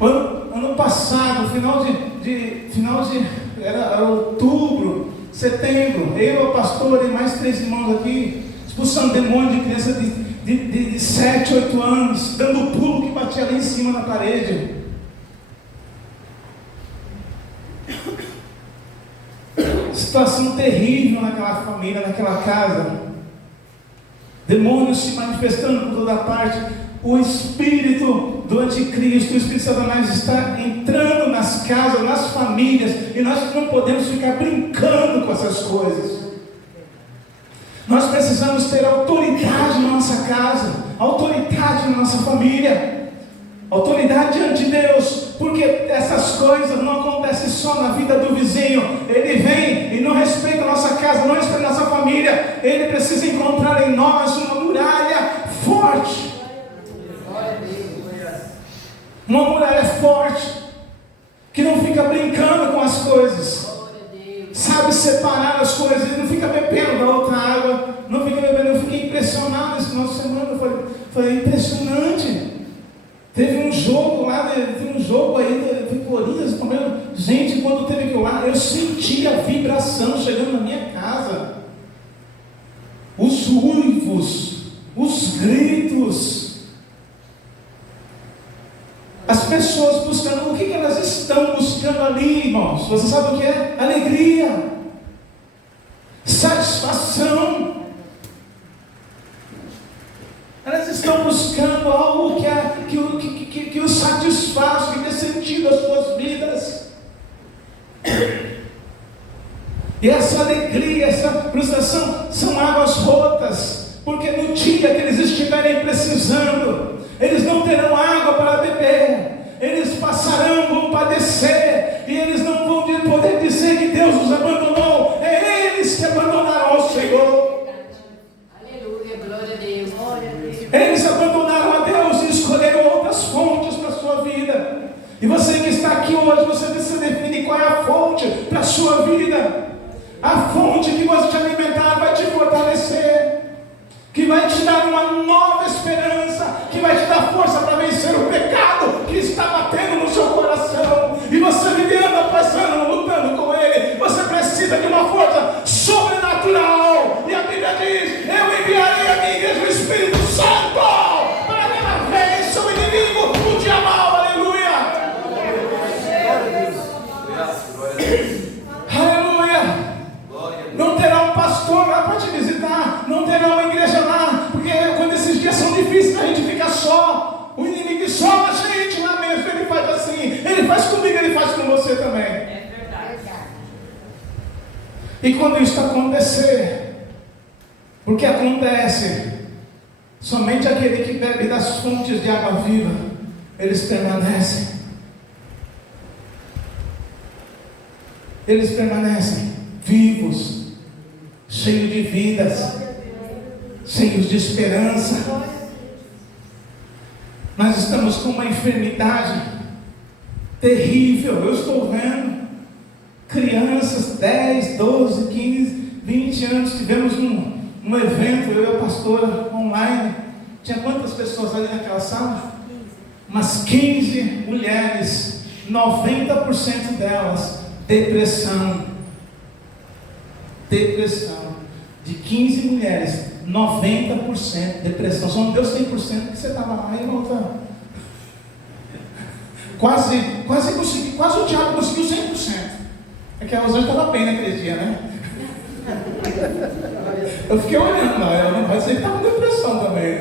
Ano passado, final de era outubro, setembro, eu, o pastor e mais 3 irmãos aqui, expulsando demônio de criança de 7, 8 anos, dando pulo que batia lá em cima na parede. Situação terrível naquela família, naquela casa. Demônios se manifestando por toda parte. O espírito do anticristo, o espírito de Satanás está entrando nas casas, nas famílias, e nós não podemos ficar brincando com essas coisas. Nós precisamos ter autoridade na nossa casa, autoridade na nossa família, autoridade diante de Deus, porque essas coisas não acontecem só na vida do vizinho. Ele vem e não respeita a nossa casa, não respeita a nossa família. Ele precisa encontrar em nós uma muralha forte. Uma muralha forte, que não fica brincando com as coisas, sabe separar as coisas, ele não fica bebendo da outra água, não fica bebendo. Eu fiquei impressionado esse final de semana, eu falei impressionante. Teve um jogo lá, aí de Corinthians, gente, quando teve aquilo lá, eu senti a vibração chegando na minha casa, os uivos, os gritos. As pessoas buscando, o que elas estão buscando ali, irmãos? Você sabe o que é? Alegria, satisfação. estão buscando algo que os satisfaz, que dê sentido às suas vidas. E essa alegria, essa frustração são águas rotas, porque no dia que eles estiverem precisando, eles não terão água para beber, eles passarão, vão padecer, e eles não vão poder dizer que Deus os abandonou. É eles que abandonaram ao Senhor. Aleluia, glória a Deus. Eles abandonaram a Deus e escolheram outras fontes para a sua vida. E você que está aqui hoje, você precisa definir qual é a fonte para a sua vida. A fonte que vai te alimentar, vai te fortalecer, que vai te dar uma nova esperança, que vai te dar força para vencer o pecado que está batendo no seu coração. E você vivendo, passando, lutando com ele, você precisa de uma força sobrenatural. E a Bíblia diz: eu enviarei a minha igreja o Espírito Santo para que ela vença o inimigo, o dia mau. Aleluia! Aleluia! Não terá um pastor lá para te visitar, não terá uma igreja lá, porque quando esses dias são difíceis, a gente fica só. O inimigo sola a gente lá mesmo. Ele faz assim, ele faz comigo, ele faz com você também. É verdade. E quando isso acontecer, porque acontece, somente aquele que bebe das fontes de água viva, eles permanecem. Eles permanecem vivos, cheios de vidas, cheios de esperança. Nós estamos com uma enfermidade terrível. Eu estou vendo crianças, 10, 12, 15, 20 anos. Tivemos um evento, eu e a pastora online. Tinha quantas pessoas ali naquela sala? Umas 15 mulheres, 90% delas depressão. De 15 mulheres, 90% depressão. Só não deu 100% porque você estava lá, irmão. Quase o diabo conseguiu 100%. É que a Rosângela estava bem naquele dia, né? Eu fiquei olhando lá, ela não vai dizer que estava com depressão também.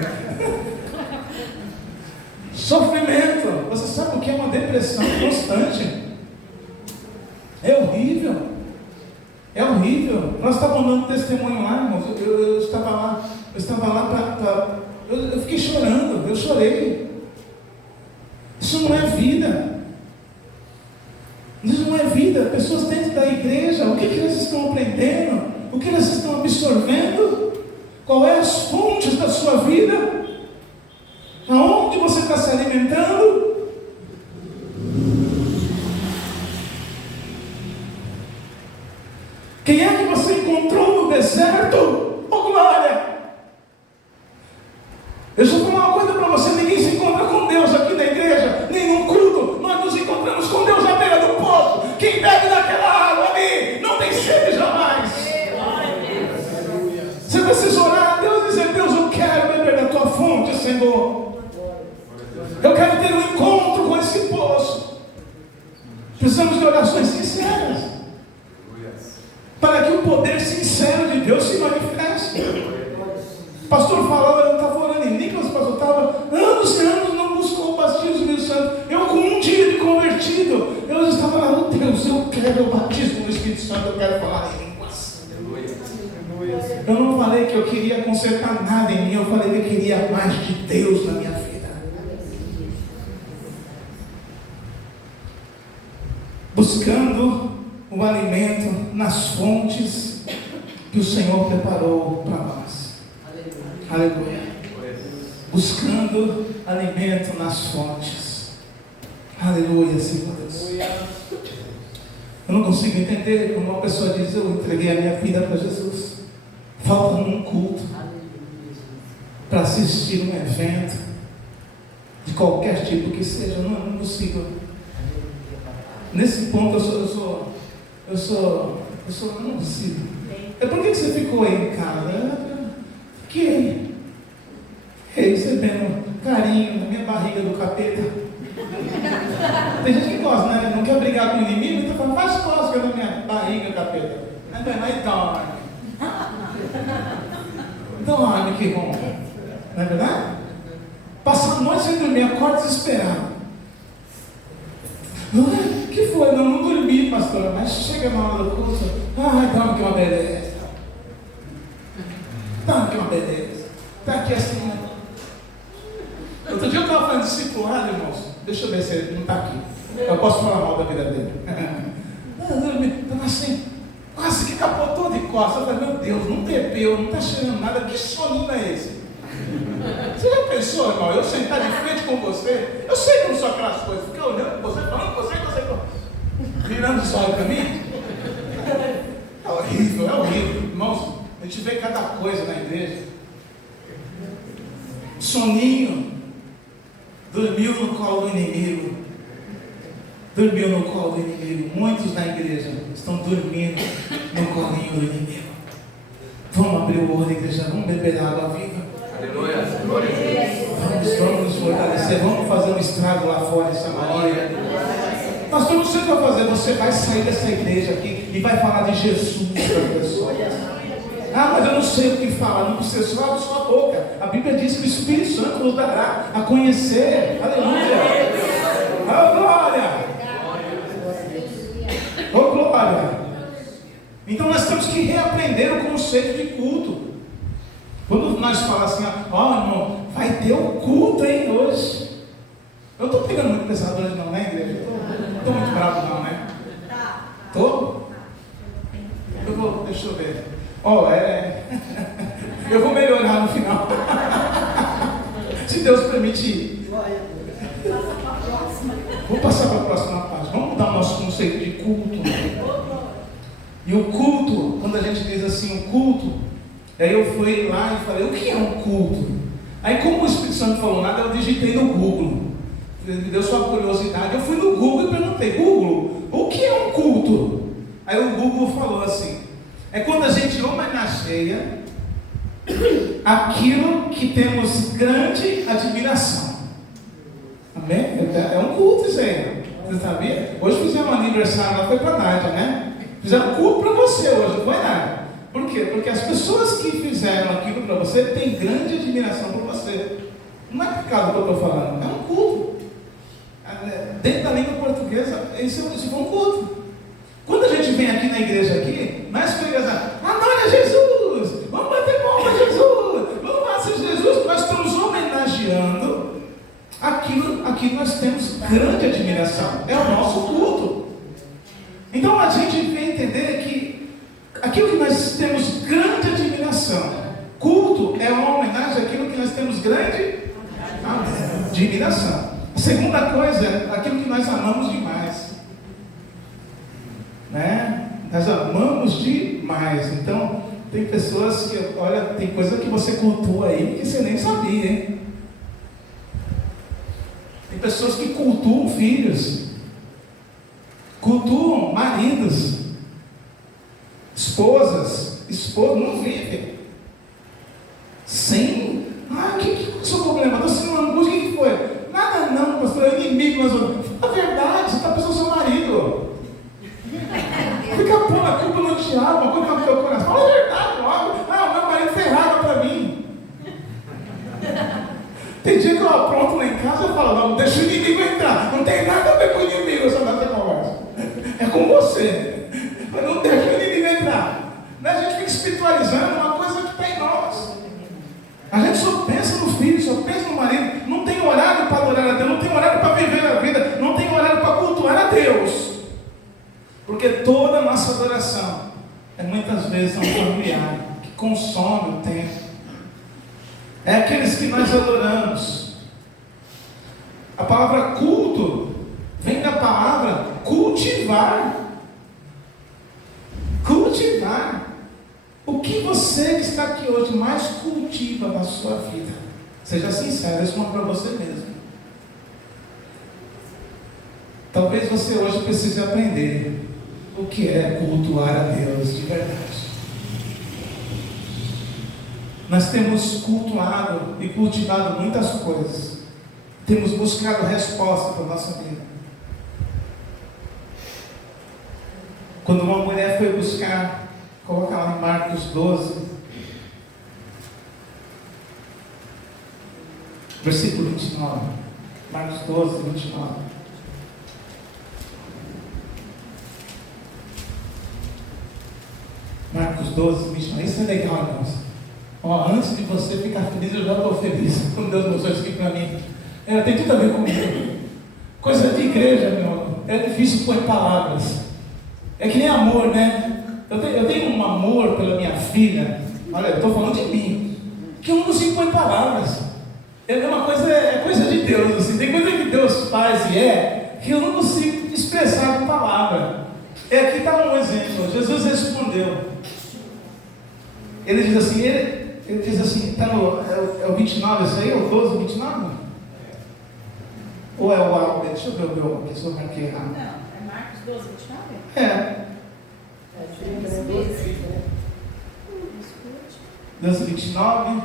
Sofrimento. Você sabe o que é uma depressão constante? É horrível. É horrível. Nós estávamos dando testemunho lá, irmãos. Eu estava lá eu fiquei chorando. Eu chorei. Isso não é vida. Isso não é vida. Pessoas dentro da igreja, o que elas estão aprendendo? O que elas estão absorvendo? Qual é as fontes da sua vida? Aonde você está se alimentando? Quem é que você encontrou no deserto? Oh, glória! Eu só vou falar uma coisa para você: ninguém se encontra com Deus aqui na igreja, nem num culto. Nós nos encontramos com Deus à beira do poço. Quem bebe daquela água ali não tem sede jamais. Você precisa orar a Deus e dizer: Deus, eu quero beber da tua fonte, Senhor. Eu quero ter um encontro com esse poço. Precisamos de orações sinceras, para que o poder sincero de Deus se manifeste. O pastor falava, eu estava orando em línguas, o pastor estava anos e anos, não buscou o batismo do Espírito Santo. Eu, com um dia de convertido, eu estava lá: oh Deus, eu quero o batismo do Espírito Santo, eu quero falar em línguas. Eu não falei que eu queria consertar nada em mim, eu falei que eu queria mais de Deus na minha vida. Buscando o alimento nas fontes que o Senhor preparou para nós. Aleluia. Buscando alimento nas fontes. Aleluia, Senhor Deus. Eu não consigo entender quando uma pessoa diz: eu entreguei a minha vida para Jesus. Falta num culto para assistir um evento de qualquer tipo que seja. Eu não consigo. Nesse ponto eu não consigo. É por que você ficou aí em casa? Fiquei recebendo carinho na minha barriga do capeta. Tem gente que gosta, né? Não quer brigar com o inimigo, então fala: faz cócega na minha barriga, capeta. Aí dorme. Dorme, que bom. Não é verdade? passo noites sem dormir, acordo desesperado. O que foi? Não dormi, pastora, mas chega na hora do culto, dá-me que uma beleza. Dá-me que uma beleza. Está aqui assim, né? Outro dia eu estava falando discipulado, irmãos. Deixa eu ver se ele não está aqui. Eu posso falar mal da vida dele. Estava assim, quase que capotou de costas. Eu falei, meu Deus, não bebeu, não está cheirando nada. Que soninho é esse? Você já pensou, irmão? Eu sentar de frente com você, eu sei que não sou aquelas coisas, ficar olhando você, falando com você, virando os olhos para mim. É horrível, irmãos. A gente vê cada coisa na igreja. Soninho, dormiu no colo do inimigo. Dormiu no colo do inimigo. Muitos na igreja estão dormindo no colinho do inimigo. Vamos abrir o olho, igreja, vamos beber água viva. Aleluia, glória a Deus. Vamos nos fortalecer, vamos fazer um estrago lá fora essa manhã. Pastor, não sei o que vai fazer. Você vai sair dessa igreja aqui e vai falar de Jesus para as pessoas. Mas eu não sei o que falar. Não precisa, só abre sua boca. A Bíblia diz que o Espírito Santo nos dará a conhecer. Aleluia. Oh, glória. Oh, glória. Então nós temos que reaprender o conceito de culto. Quando nós falamos assim, irmão, vai ter o culto, hein, hoje. Eu não estou pegando muito pesado hoje não, né, igreja? Não estou muito bravo não, né? Estou? Deixa eu ver. Eu vou melhorar no final. Se Deus permitir. Vou passar para a próxima página. Vamos mudar o nosso conceito de culto. E o culto, quando a gente diz assim, o culto, aí eu fui lá e falei, o que é um culto? Aí como o Espírito Santo não falou nada, eu digitei no Google. Me deu sua curiosidade. Eu fui no Google e perguntei, Google, o que é um culto? Aí o Google falou assim, é quando a gente homenageia aquilo que temos grande admiração. Amém? É um culto isso aí. Você sabia? Hoje fizemos um aniversário lá, foi para a Nádia, né? Fizeram culto para você hoje, não foi nada. Por quê? Porque as pessoas que fizeram aquilo para você têm grande admiração por você. Não é pecado que eu estou falando, é um culto. Dentro da língua portuguesa, isso foi um culto. Quando a gente vem aqui na igreja aqui, nós pregamos, adora Jesus, vamos bater palma a Jesus, vamos fazer Jesus, nós estamos homenageando aquilo a que nós temos grande admiração, é o nosso culto. Então a gente vem entender que aquilo que nós temos grande admiração, culto é uma homenagem àquilo que nós temos grande admiração. A segunda coisa é aquilo que nós amamos demais. Né? Nós amamos demais. Então, tem pessoas que, olha, tem coisa que você cultua aí que você nem sabia, hein? Tem pessoas que cultuam filhos, cultuam maridos, esposas não vivem sem. Que é o seu problema? Estou sendo uma angústia, o que foi? Nada não, pastor, é inimigo, mas a verdade, você está pensando no seu marido. Fica pondo a culpa no diabo, uma coisa no teu coração. Fala a verdade logo. Meu marido ferrava para mim. Tem dia que eu apronto lá em casa e falo, não, deixa o inimigo entrar. Não tem nada a ver com o inimigo essa nossa conversa. É com você. Mas não deixa o inimigo entrar. A gente fica espiritualizando uma coisa que está em nós. A gente só pensa no filho, só pensa no marido. Não tem horário para adorar a Deus, não tem horário para viver a vida, não tem horário para cultuar a Deus. Porque toda a nossa adoração é muitas vezes um familiar que consome o tempo. É aqueles que nós adoramos. A palavra culto vem da palavra cultivar. Cultivar. O que você que está aqui hoje mais cultiva na sua vida? Seja sincero, responda para você mesmo. Talvez você hoje precise aprender o que é cultuar a Deus de verdade. Nós temos cultuado e cultivado muitas coisas. Temos buscado resposta para a nossa vida. Quando uma mulher foi buscar, coloca lá em Marcos 12. versículo 29. Marcos 12, 29. Marcos 12, 29. Isso é legal, irmãos. Ó, antes de você ficar feliz, eu já estou feliz. Como Deus mostrou isso aqui para mim. Tem tudo a ver comigo. Coisa de igreja, meu irmão. É difícil pôr em palavras. É que nem amor, né? Eu tenho um amor pela minha filha. Olha, eu estou falando de mim. Que eu não consigo pôr em palavras. É coisa de Deus. Assim. Tem coisa que Deus faz e que eu não consigo expressar com palavra. Aqui está um exemplo. Jesus respondeu. Ele diz assim, ele diz assim, tá é o 29, esse aí é o 12, 29? Ou é o deixa eu ver o meu aqui, se eu marquei errado. Não, é Marcos 12, 29? É. 12, 29.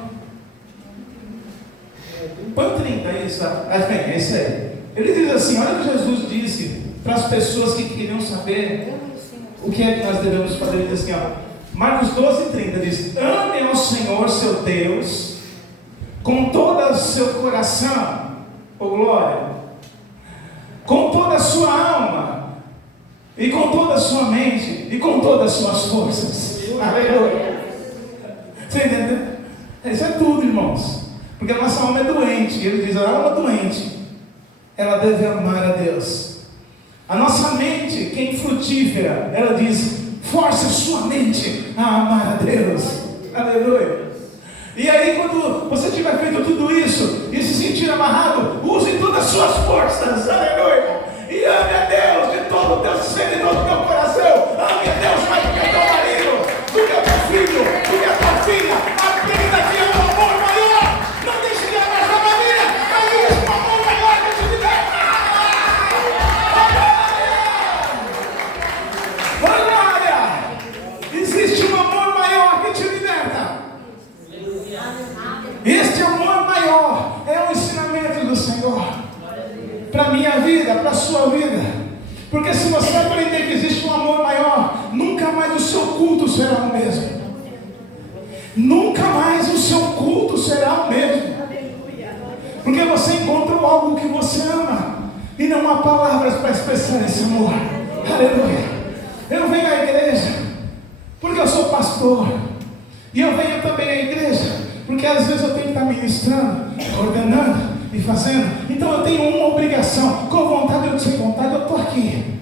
Põe 30, isso. É esse aí. Ele diz assim, olha o que Jesus disse para as pessoas que queriam saber o que é que nós devemos fazer. Ele diz assim, ó. Marcos 12, 30 diz: ame ao Senhor seu Deus com todo o seu coração, glória, com toda a sua alma, e com toda a sua mente, e com todas as suas forças. Aleluia. Você entendeu? Isso é tudo, irmãos. Porque a nossa alma é doente. Ele diz: a alma doente, ela deve amar a Deus. A nossa mente, que é infrutífera, ela diz: force a sua mente a amar a Deus. Aleluia. E aí, quando você tiver feito tudo isso e se sentir amarrado, use todas as suas forças. Aleluia. E ame a Deus de todo o teu ser e todo o teu coração. Ame a Deus mais do que teu marido, do que teu filho, do que tua filha. Aprenda que é um amor maior. Não deixe de amar sua família, mas existe um amor maior que te liberta. Existe um amor maior que te liberta. Este amor maior é o ensinamento do Senhor para a minha vida, para a sua vida. Porque se você aprender que existe um amor maior, nunca mais o seu culto será o mesmo. Nunca mais o seu culto será o mesmo. Porque você encontra algo que você ama e não há palavras para expressar esse amor. Aleluia. Eu venho à igreja porque eu sou pastor, e eu venho também à igreja porque às vezes eu tenho que estar ministrando, ordenando e fazendo. Então eu tenho uma obrigação, com vontade ou sem vontade eu estou aqui.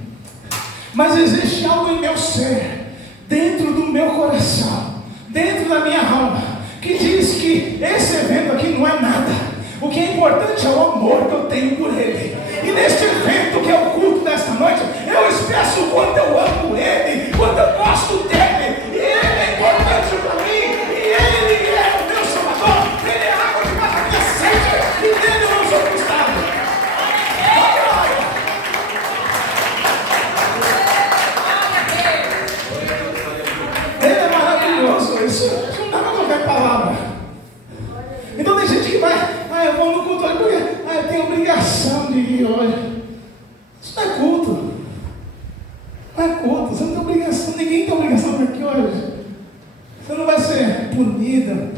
Mas existe algo em meu ser, dentro do meu coração, dentro da minha alma, que diz que esse evento aqui não é nada. O que é importante é o amor que eu tenho por Ele. E neste evento que é o culto desta noite, eu expresso o quanto eu amo Ele, quanto eu gosto dEle, e Ele é importante para mim, e Ele é o meu Salvador, Ele é a água de casa que sede, e dEle eu não sou frustrado. Ele é maravilhoso, isso não dá para qualquer palavra. Então tem gente que vai, eu vou no culto hoje porque eu tenho obrigação de ir hoje. Isso não é culto. Não é culto, você não tem obrigação, ninguém tem obrigação de ir aqui hoje. Você não vai ser punido,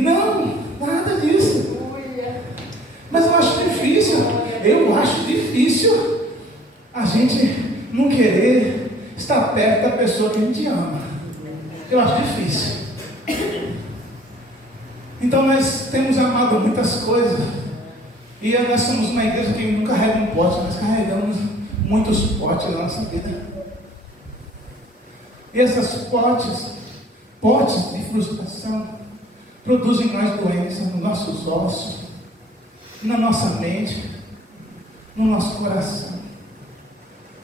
não, nada disso. Mas eu acho difícil a gente não querer estar perto da pessoa que a gente ama. Eu acho difícil. Então nós temos amado muitas coisas. E nós somos uma igreja que não carrega um pote, nós carregamos muitos potes na nossa vida. E esses potes de frustração, produzem em nós doenças nos nossos ossos, na nossa mente, no nosso coração.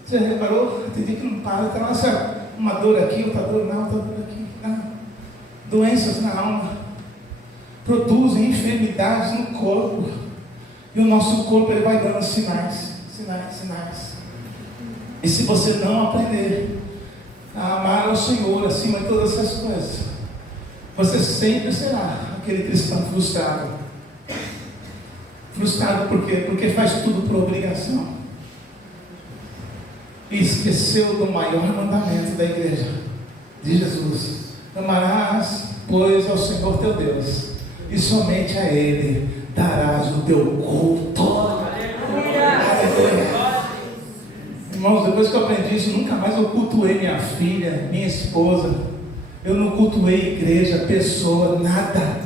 Você reparou? Tem dia que não para, está nossa, uma dor aqui, outra dor lá, outra dor aqui. Não. Doenças na alma produzem enfermidades no corpo. E o nosso corpo ele vai dando sinais. E se você não aprender a amar ao Senhor acima de todas essas coisas, você sempre será aquele cristão frustrado. Frustrado por quê? Porque faz tudo por obrigação. E esqueceu do maior mandamento da igreja, de Jesus. Amarás, pois, ao Senhor teu Deus, e somente a Ele darás o teu culto. Aleluia. Irmãos, depois que eu aprendi isso, nunca mais eu cultuei minha filha, minha esposa. Eu não cultuei igreja, pessoa, nada.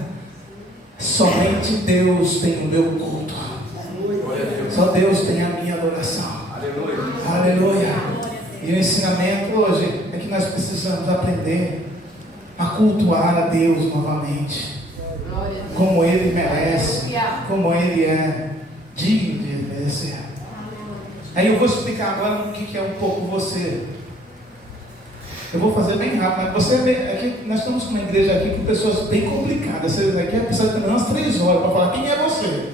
Somente Deus tem o meu culto. Só Deus tem a minha adoração. Aleluia. E o ensinamento hoje é que nós precisamos aprender a cultuar a Deus novamente, como Ele merece, como Ele é digno de merecer. Aí eu vou explicar agora o que é um pouco você. Eu vou fazer bem rápido, mas você vê, aqui, nós estamos com uma igreja aqui com pessoas bem complicadas. Você aqui precisa ter umas 3 horas para falar quem é você.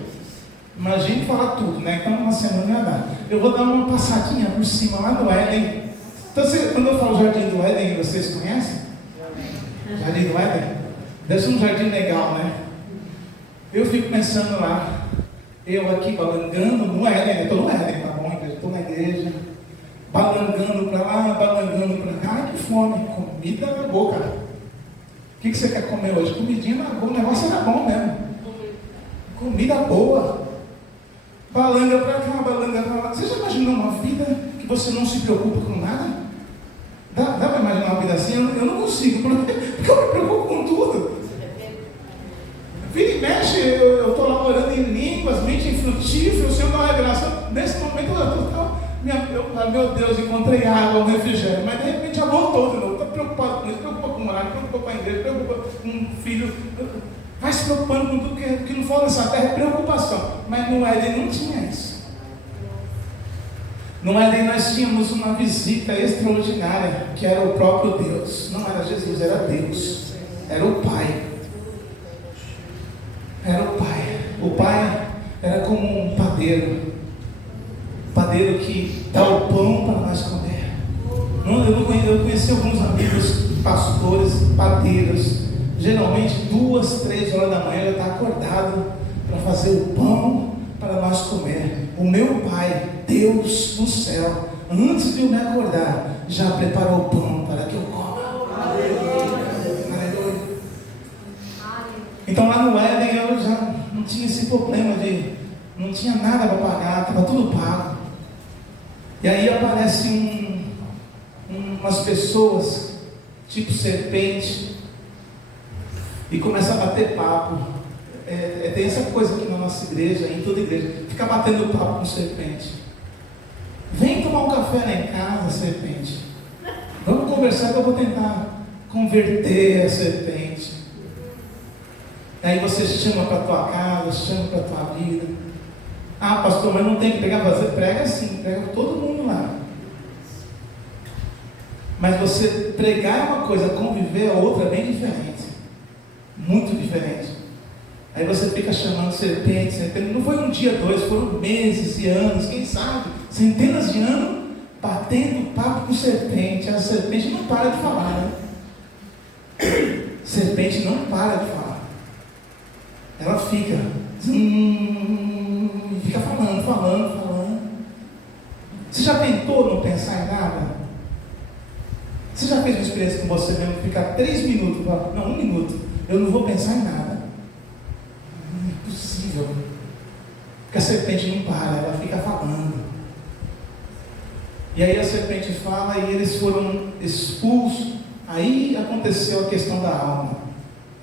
Imagine falar tudo, né? Então uma semana não ia dar. Eu vou dar uma passadinha por cima lá do Éden. Então, quando eu falo Jardim do Éden, vocês conhecem? Jardim do Éden? Deve ser um jardim legal, né? Eu fico pensando lá, eu aqui balangando no Éden, eu estou no Éden, tá bom? Eu estou na igreja, balangando para lá, balangando para cá. Ai, que fome, comida na boca. O que você quer comer hoje? Comidinha na boca, o negócio era bom mesmo. Comida boa. Balanga para cá, balanga para lá. Você já imaginou uma vida que você não se preocupa com nada? Dá para imaginar uma vida assim? Eu não consigo, porque eu me preocupo com tudo. Vira e mexe, eu estou lá orando em línguas, mente infrutífera, o Senhor dá uma revelação. Nesse momento meu Deus, encontrei água, um refrigério, mas de repente já voltou de novo. Estou preocupado com isso, preocupado com o morar, preocupado com a igreja, preocupado com o filho. Vai se preocupando com tudo que não for nessa terra, é preocupação. Mas no Éden não tinha isso. No Éden nós tínhamos uma visita extraordinária, que era o próprio Deus. Não era Jesus, era Deus. Era o Pai. Era o Pai. O Pai era como um padeiro. Padeiro que dá o pão para nós comer. Eu conheci alguns amigos pastores, padeiros. Geralmente 2, 3 horas da manhã já está acordado para fazer o pão para nós comer. O meu Pai, Deus do céu, antes de eu me acordar, já preparou o pão para que eu coma. Aleluia. Então lá no Éden eu já não tinha esse problema não tinha nada para pagar, estava tudo pago. E aí aparecem umas pessoas tipo serpente e começa a bater papo. Tem essa coisa aqui na nossa igreja, em toda igreja, ficar batendo papo com serpente. Vem tomar um café lá em casa, serpente. Vamos conversar que eu vou tentar converter a serpente. Aí você chama para a tua casa, chama para a tua vida. Ah, pastor, mas não tem que pegar fazer? Prega sim, prega todo mundo lá. Mas você pregar é uma coisa, conviver é outra, é bem diferente. Muito diferente. Aí você fica chamando serpente. Não foi um dia, 2, foram meses e anos, quem sabe, centenas de anos, batendo papo com serpente. A serpente não para de falar, né? Serpente não para de falar. Ela fica falando. Você já tentou não pensar em nada? Você já fez uma experiência com você mesmo, ficar 3 minutos, não, 1 minuto, eu não vou pensar em nada? Não é possível. Porque a serpente não para, ela fica falando. E aí a serpente fala e eles foram expulsos. Aí aconteceu a questão da alma,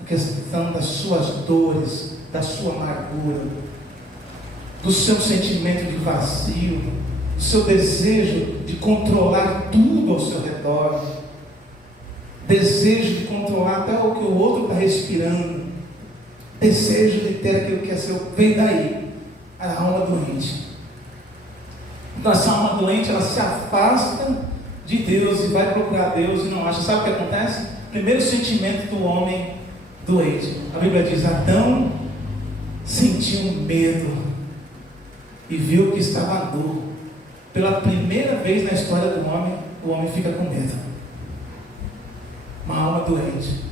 a questão das suas dores, da sua amargura, do seu sentimento de vazio, do seu desejo de controlar tudo ao seu redor, desejo de controlar até o que o outro está respirando, desejo de ter aquilo que é seu. Vem daí a alma doente. Então essa alma doente, ela se afasta de Deus e vai procurar Deus e não acha. Sabe o que acontece? Primeiro sentimento do homem doente. A Bíblia diz: Adão sentiu medo e viu que estava nu. Pela primeira vez na história do homem, o homem fica com medo. Uma alma doente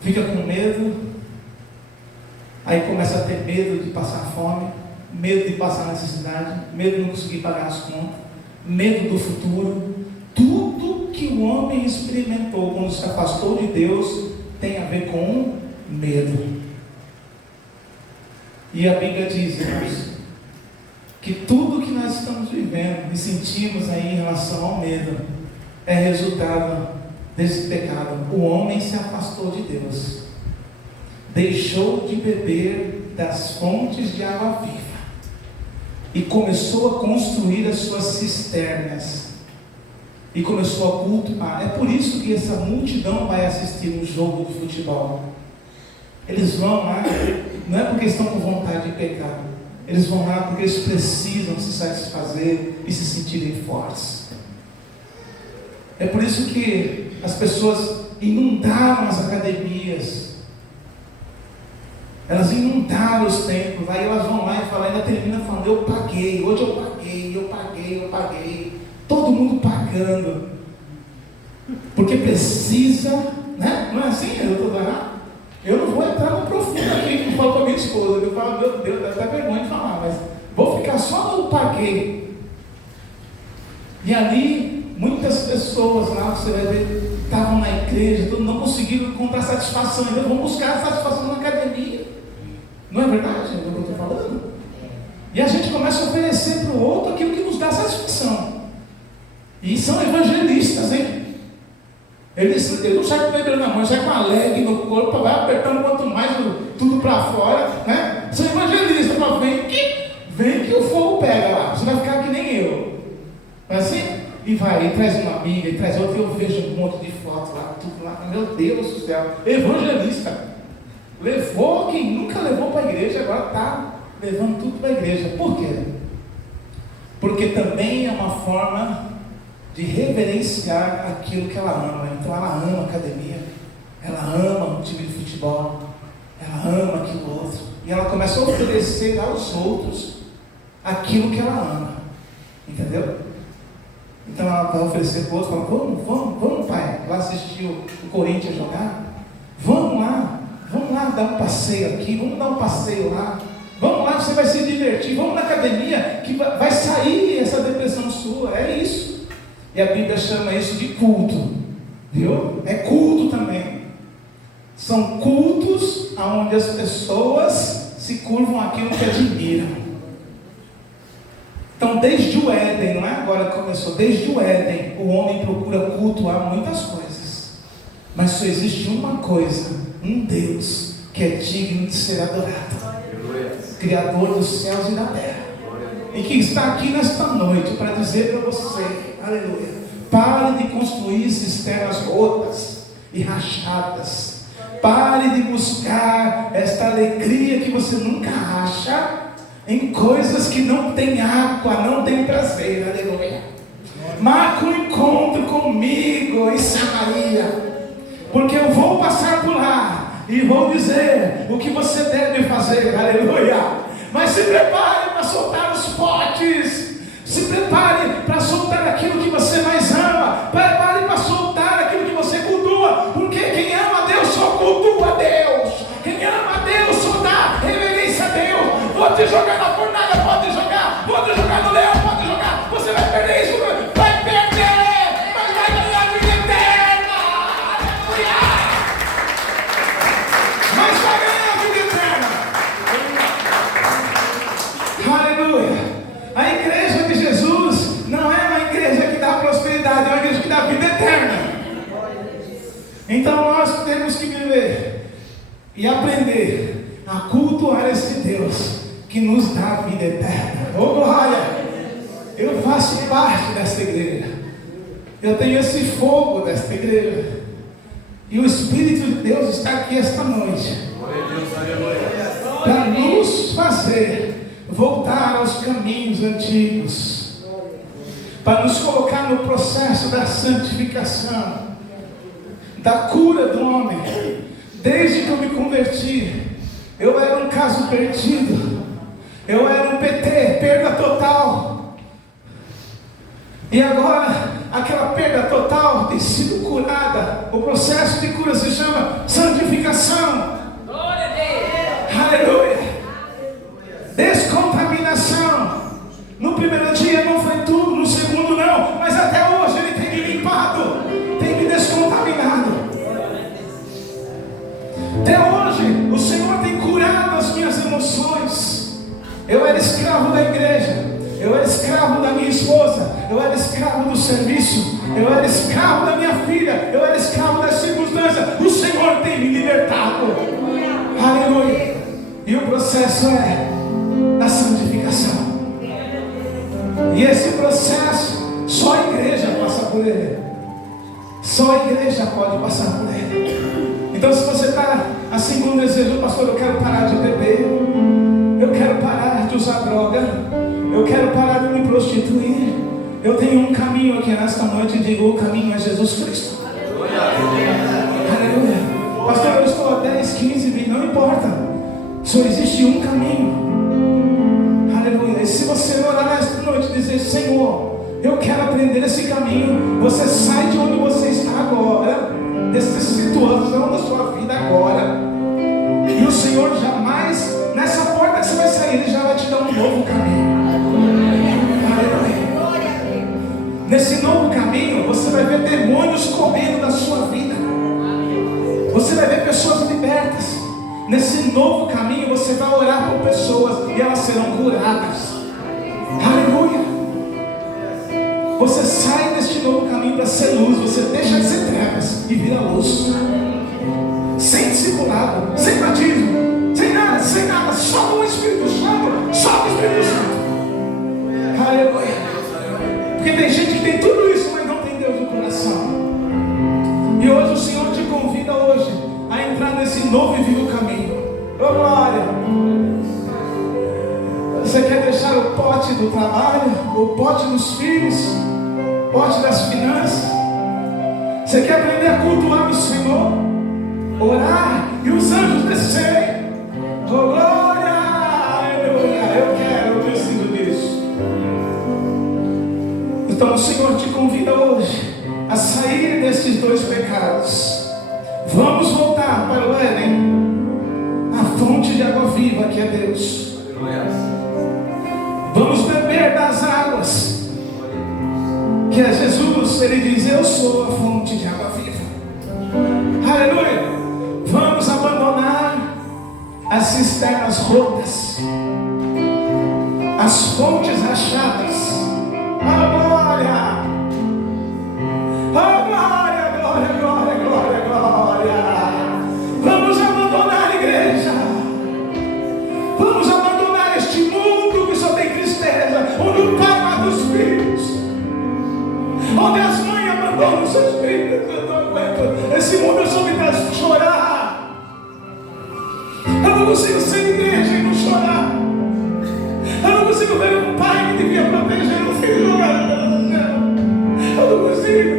fica com medo, aí começa a ter medo de passar fome, medo de passar necessidade, medo de não conseguir pagar as contas, medo do futuro. Tudo que o homem experimentou quando se afastou de Deus tem a ver com medo. E a Bíblia diz, irmãos, que tudo que nós estamos vivendo e sentimos aí em relação ao medo é resultado desse pecado. O homem se afastou de Deus, deixou de beber das fontes de água viva e começou a construir as suas cisternas e começou a cultuar. É por isso que essa multidão vai assistir um jogo de futebol. Eles vão lá, não é porque estão com vontade de pecar, eles vão lá porque eles precisam se satisfazer e se sentirem fortes. É por isso que as pessoas inundaram as academias, elas inundaram os templos, aí elas vão lá e falam, ainda termina falando, eu paguei, hoje eu paguei, todo mundo pagando, porque precisa, né? Não é assim? Eu estou errado? Eu não vou entrar no profundo aqui, como falo com a minha esposa, eu falo, meu Deus, dá até vergonha de falar, mas vou ficar só no paguei. E ali, muitas pessoas lá, você vai ver, estavam na igreja, não conseguiram encontrar satisfação, então vão buscar satisfação na academia. Não é verdade? É o que eu estou falando. E a gente começa a oferecer para o outro aquilo que nos dá satisfação. E são evangelistas, hein? Eles não saem com o bebê na mão, saem com a leg no corpo, vai apertando quanto mais tudo para fora, né? São evangelistas, mas vem que o fogo pega lá, você vai ficar que nem eu. Não é assim? E vai, e traz uma amiga, e traz outra, e eu vejo um monte de fotos lá, tudo lá, meu Deus do céu, evangelista. Levou quem nunca levou para a igreja, agora está levando tudo para a igreja. Por quê? Porque também é uma forma de reverenciar aquilo que ela ama. Então ela ama a academia, ela ama o time de futebol, ela ama aquilo outro, e ela começa a oferecer aos outros aquilo que ela ama, entendeu? Então ela vai oferecer para o outro, fala, vamos pai, lá assistir o Corinthians jogar, vamos lá dar um passeio aqui, vamos dar um passeio lá, vamos lá, você vai se divertir, vamos na academia, que vai sair essa depressão sua, é isso. E a Bíblia chama isso de culto, viu? É culto também. São cultos onde as pessoas se curvam àquilo que admiram. Então, desde o Éden, não é agora que começou, desde o Éden, o homem procura cultuar muitas coisas, mas só existe uma coisa, um Deus, que é digno de ser adorado, Criador dos céus e da terra, e que está aqui nesta noite para dizer para você, aleluia, pare de construir cisternas rotas e rachadas, pare de buscar esta alegria que você nunca acha em coisas que não tem água, não tem prazer, aleluia. Marque um encontro comigo em Samaria, porque eu vou passar por lá e vou dizer o que você deve fazer, aleluia. Mas se prepare para soltar os potes, se prepare para soltar aquilo que você mais ama, prepare para soltar aquilo que você cultua, porque quem ama a Deus só cultua a Deus, quem ama a Deus só dá reverência a Deus. Vou te jogar na fornalha, pode jogar, vou te jogar no leão, pode jogar, você vai perder isso, vai perder, mas vai ganhar vida eterna, mas vai ganhar vida eterna, aleluia. A igreja de Jesus não é uma igreja que dá prosperidade, é uma igreja que dá vida eterna. Então nós temos que viver e aprender a cultuar esse Deus que nos dá vida eterna. Ô glória! Eu faço parte desta igreja, eu tenho esse fogo desta igreja, e o Espírito de Deus está aqui esta noite para nos fazer voltar aos caminhos antigos, para nos colocar no processo da santificação, da cura do homem. Desde que eu me converti, eu era um caso perdido, eu era um PT, perda total, e agora aquela perda total tem sido curada. O processo de cura se chama santificação. Glória a Deus. Aleluia. Descontaminação. No primeiro dia não foi tudo, no segundo não, mas até hoje Ele tem me limpado, tem me descontaminado. Até hoje o Senhor tem curado as minhas emoções. Eu era escravo da igreja, eu era escravo da minha esposa, eu era escravo do serviço, eu era escravo da minha filha, eu era escravo das circunstâncias. O Senhor tem me libertado. Aleluia. E o processo é da santificação. E esse processo, só a igreja passa por ele. Só a igreja pode passar por ele. Então, se você está assim com um desejo, pastor, eu quero parar de beber, eu quero parar de usar droga, eu quero parar de me prostituir, eu tenho um caminho aqui nesta noite e digo: o caminho é Jesus Cristo. Aleluia. Pastor, eu estou a 10, 15, 20, não importa. Só existe um caminho. Aleluia. E se você orar nesta noite e dizer: Senhor, eu quero aprender esse caminho, você sai de onde você está agora, dessa situação da sua vida agora, e o Senhor jamais, nessa porta que você vai sair, Ele já vai te dar um novo caminho. Aleluia. Nesse novo caminho, você vai ver demônios correndo da sua vida, você vai ver pessoas libertas. Nesse novo caminho, você vai orar por pessoas e elas serão curadas. Aleluia. Você sai deste novo caminho para ser luz. Você deixa de ser trevas e vira luz. Sem discipulado, sem batismo, sem nada, só com o Espírito Santo, só com o Espírito Santo. Aleluia. Porque tem gente que tem tudo isso, mas não tem Deus no coração. E hoje o Senhor te convida hoje a entrar nesse novo e vivo caminho. Ô glória! Você quer deixar o pote do trabalho, o pote dos filhos, o pote das finanças? Você quer aprender a cultuar o Senhor, orar e os anjos descerem? Ô glória! Aleluia! Eu preciso disso. Então o Senhor te convida hoje a sair desses dois pecados. Vamos voltar para o Éden, a fonte de água viva que é Deus. Vamos beber das águas que é Jesus. Ele diz: eu sou a fonte de água viva. Aleluia. Vamos abandonar as cisternas rotas, as fontes rachadas. A glória, a glória, glória, glória, glória, glória. Vamos abandonar a igreja. Vamos abandonar este mundo que só tem tristeza, onde o pai mata os filhos, onde as mães abandonam os seus filhos. Eu não aguento. Esse mundo só me faz chorar. Eu não consigo ser igreja e não chorar. Eu não consigo ver um pai que devia proteger o filho jogado pelo céu. Eu não consigo.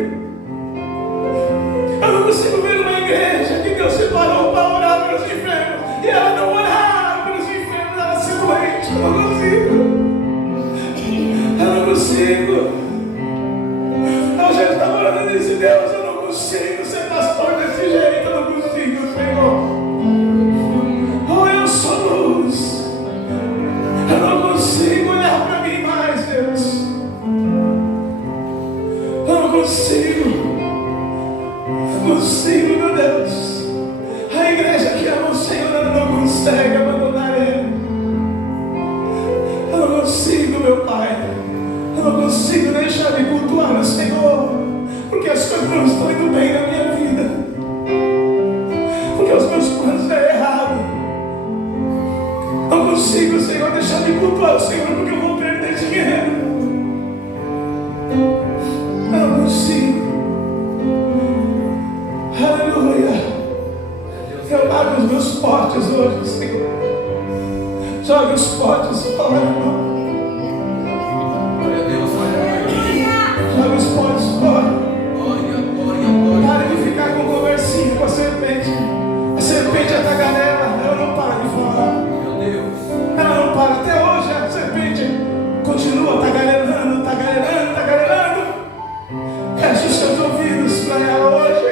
Eu não consigo ver uma igreja que Deus separou para orar pelos enfermos e ela não orar pelos enfermos, ela se doente. Eu não consigo. Eu não consigo. Eu já estava orando e disse: Deus, eu não consigo ser pastor desse jeito. Eu não consigo, Senhor. Oh, eu sou luz. Eu não consigo olhar para mim mais, Deus. Eu não consigo. Eu consigo, meu Deus. A igreja que ama o Senhor, ela não consegue abandonar Ele. Eu não consigo, meu Pai. Eu não consigo deixar de cultuar o Senhor, porque as coisas não estão indo bem na minha vida, porque os meus planos estão errados. Não consigo, Senhor, deixar de cultuar o Senhor, porque eu vou perder dinheiro. Não consigo. Aleluia. Eu largo os meus potes hoje, Senhor. Jogue os potes fora, irmão. Jogue os potes fora. Pare de ficar com conversinha com a serpente. A serpente é tagarela, ela não para de falar. Ela não para. Até hoje a serpente continua tagarelando, tagarelando, tagarelando. Feche os seus ouvidos para ela hoje.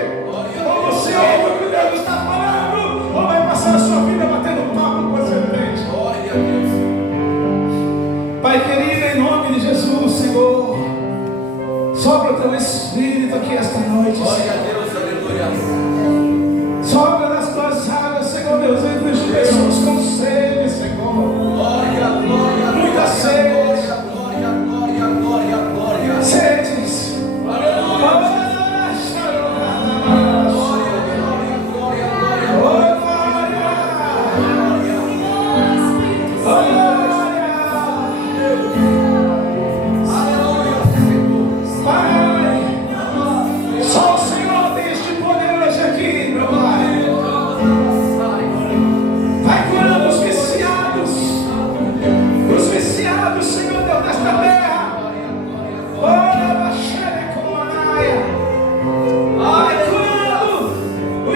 Ou você ouve o que Deus está falando, ou vai passar a sua vida batendo papo com a serpente. Pai querido, em nome de Jesus, Senhor, sopra o teu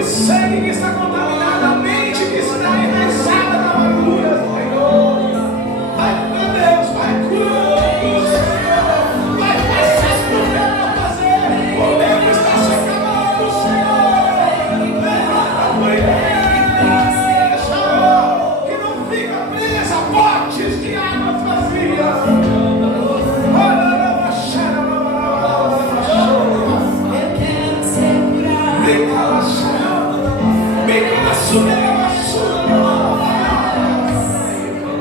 sangue que está contaminado, a mente que está enraizada na amargura, Senhor. Vai, meu Deus, vai curando, Senhor. Vai fazer o que eu vou fazer. O tempo está se acabando, Senhor. Levanta por ele, Senhor, que não fica presa a potes de águas vazias.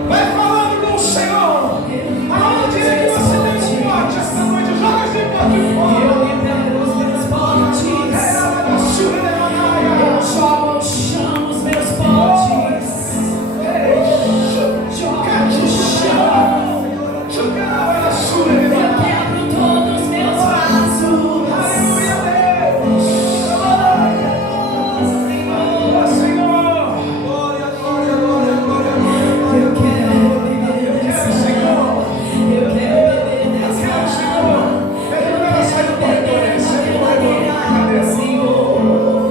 Vai falando com o Senhor. Aonde é que você tem um pote esta noite? Joga esse pote fora. Eu libero os meus potes. Eu jogo ao chão os meus potes. Joga no chão. Eu quebro todos os meus vasos. Aleluia, Deus. Senhor. Eu quero beber dessa água. Eu quero beber dessa água. Pede para ela sair do corredor. Sai do corredor.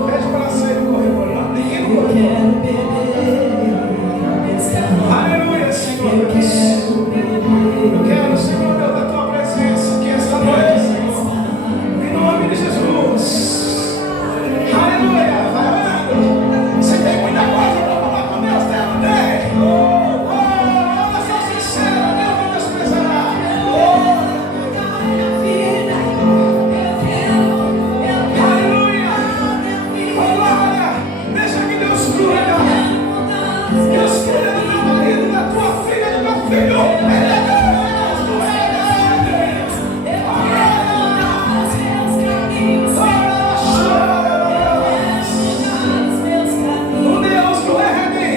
Pede para ela sair do corredor. Ninguém no Eu corredor. quero beber dessa água. Aleluia, Senhor. Eu quero beber. Eu quero, Senhor, Deus, da tua presença aqui esta noite, Senhor. Em nome de Jesus. Aleluia. Vai orando. Você tem muita coisa para falar com Deus, tem, não tem? Oração sincera, Deus não desprezará. Aleluia. Glória. Deixa que Deus cuida. Deus cuida do meu marido, da tua filha, do meu filho. Ele é Deus, tu és Deus. O Deus do Herme,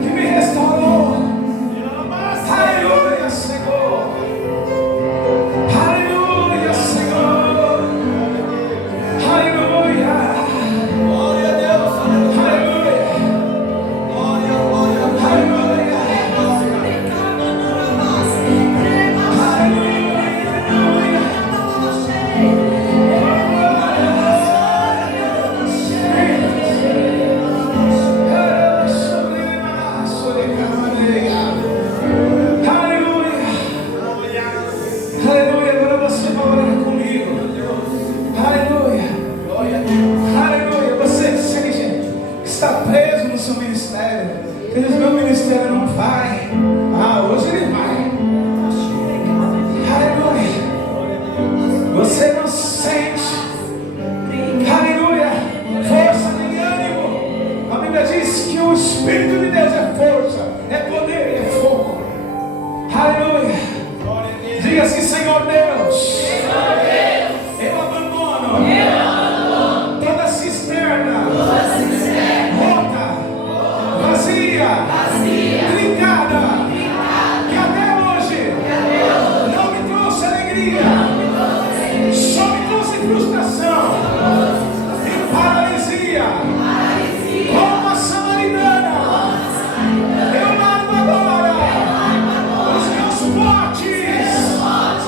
que me restaurou. Aleluia, Senhor. Aleluia, Senhor. Aleluia. Glória a Deus. Aleluia. Glória, glória, aleluia. Aleluia, agora você vai orar comigo. Aleluia. Aleluia, você que está preso no seu ministério. Diz, meu ministério não vai. Hoje ele vai. Aleluia. Você não sente, aleluia, força nem ânimo. A Bíblia diz que o Espírito de Deus é força, é poder e é fogo. Aleluia. Diga assim, Senhor Deus, eu abandono toda cisterna rota, vazia, trincada, que até hoje não me trouxe alegria, só me trouxe frustração e paralisia. Como a samaritana, eu largo agora os meus potes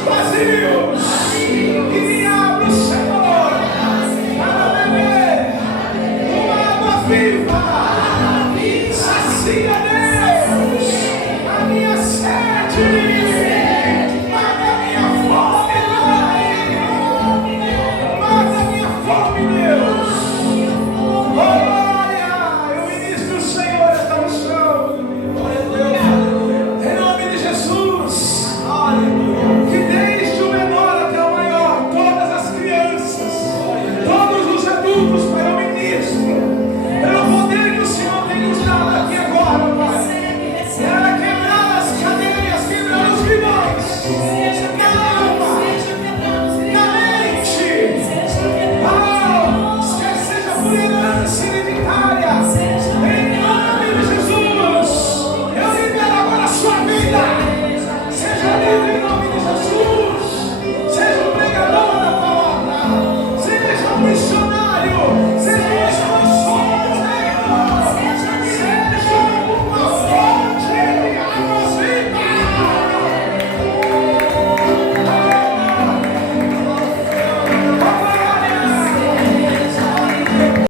vazios e me abro, Senhor, para beber uma água viva.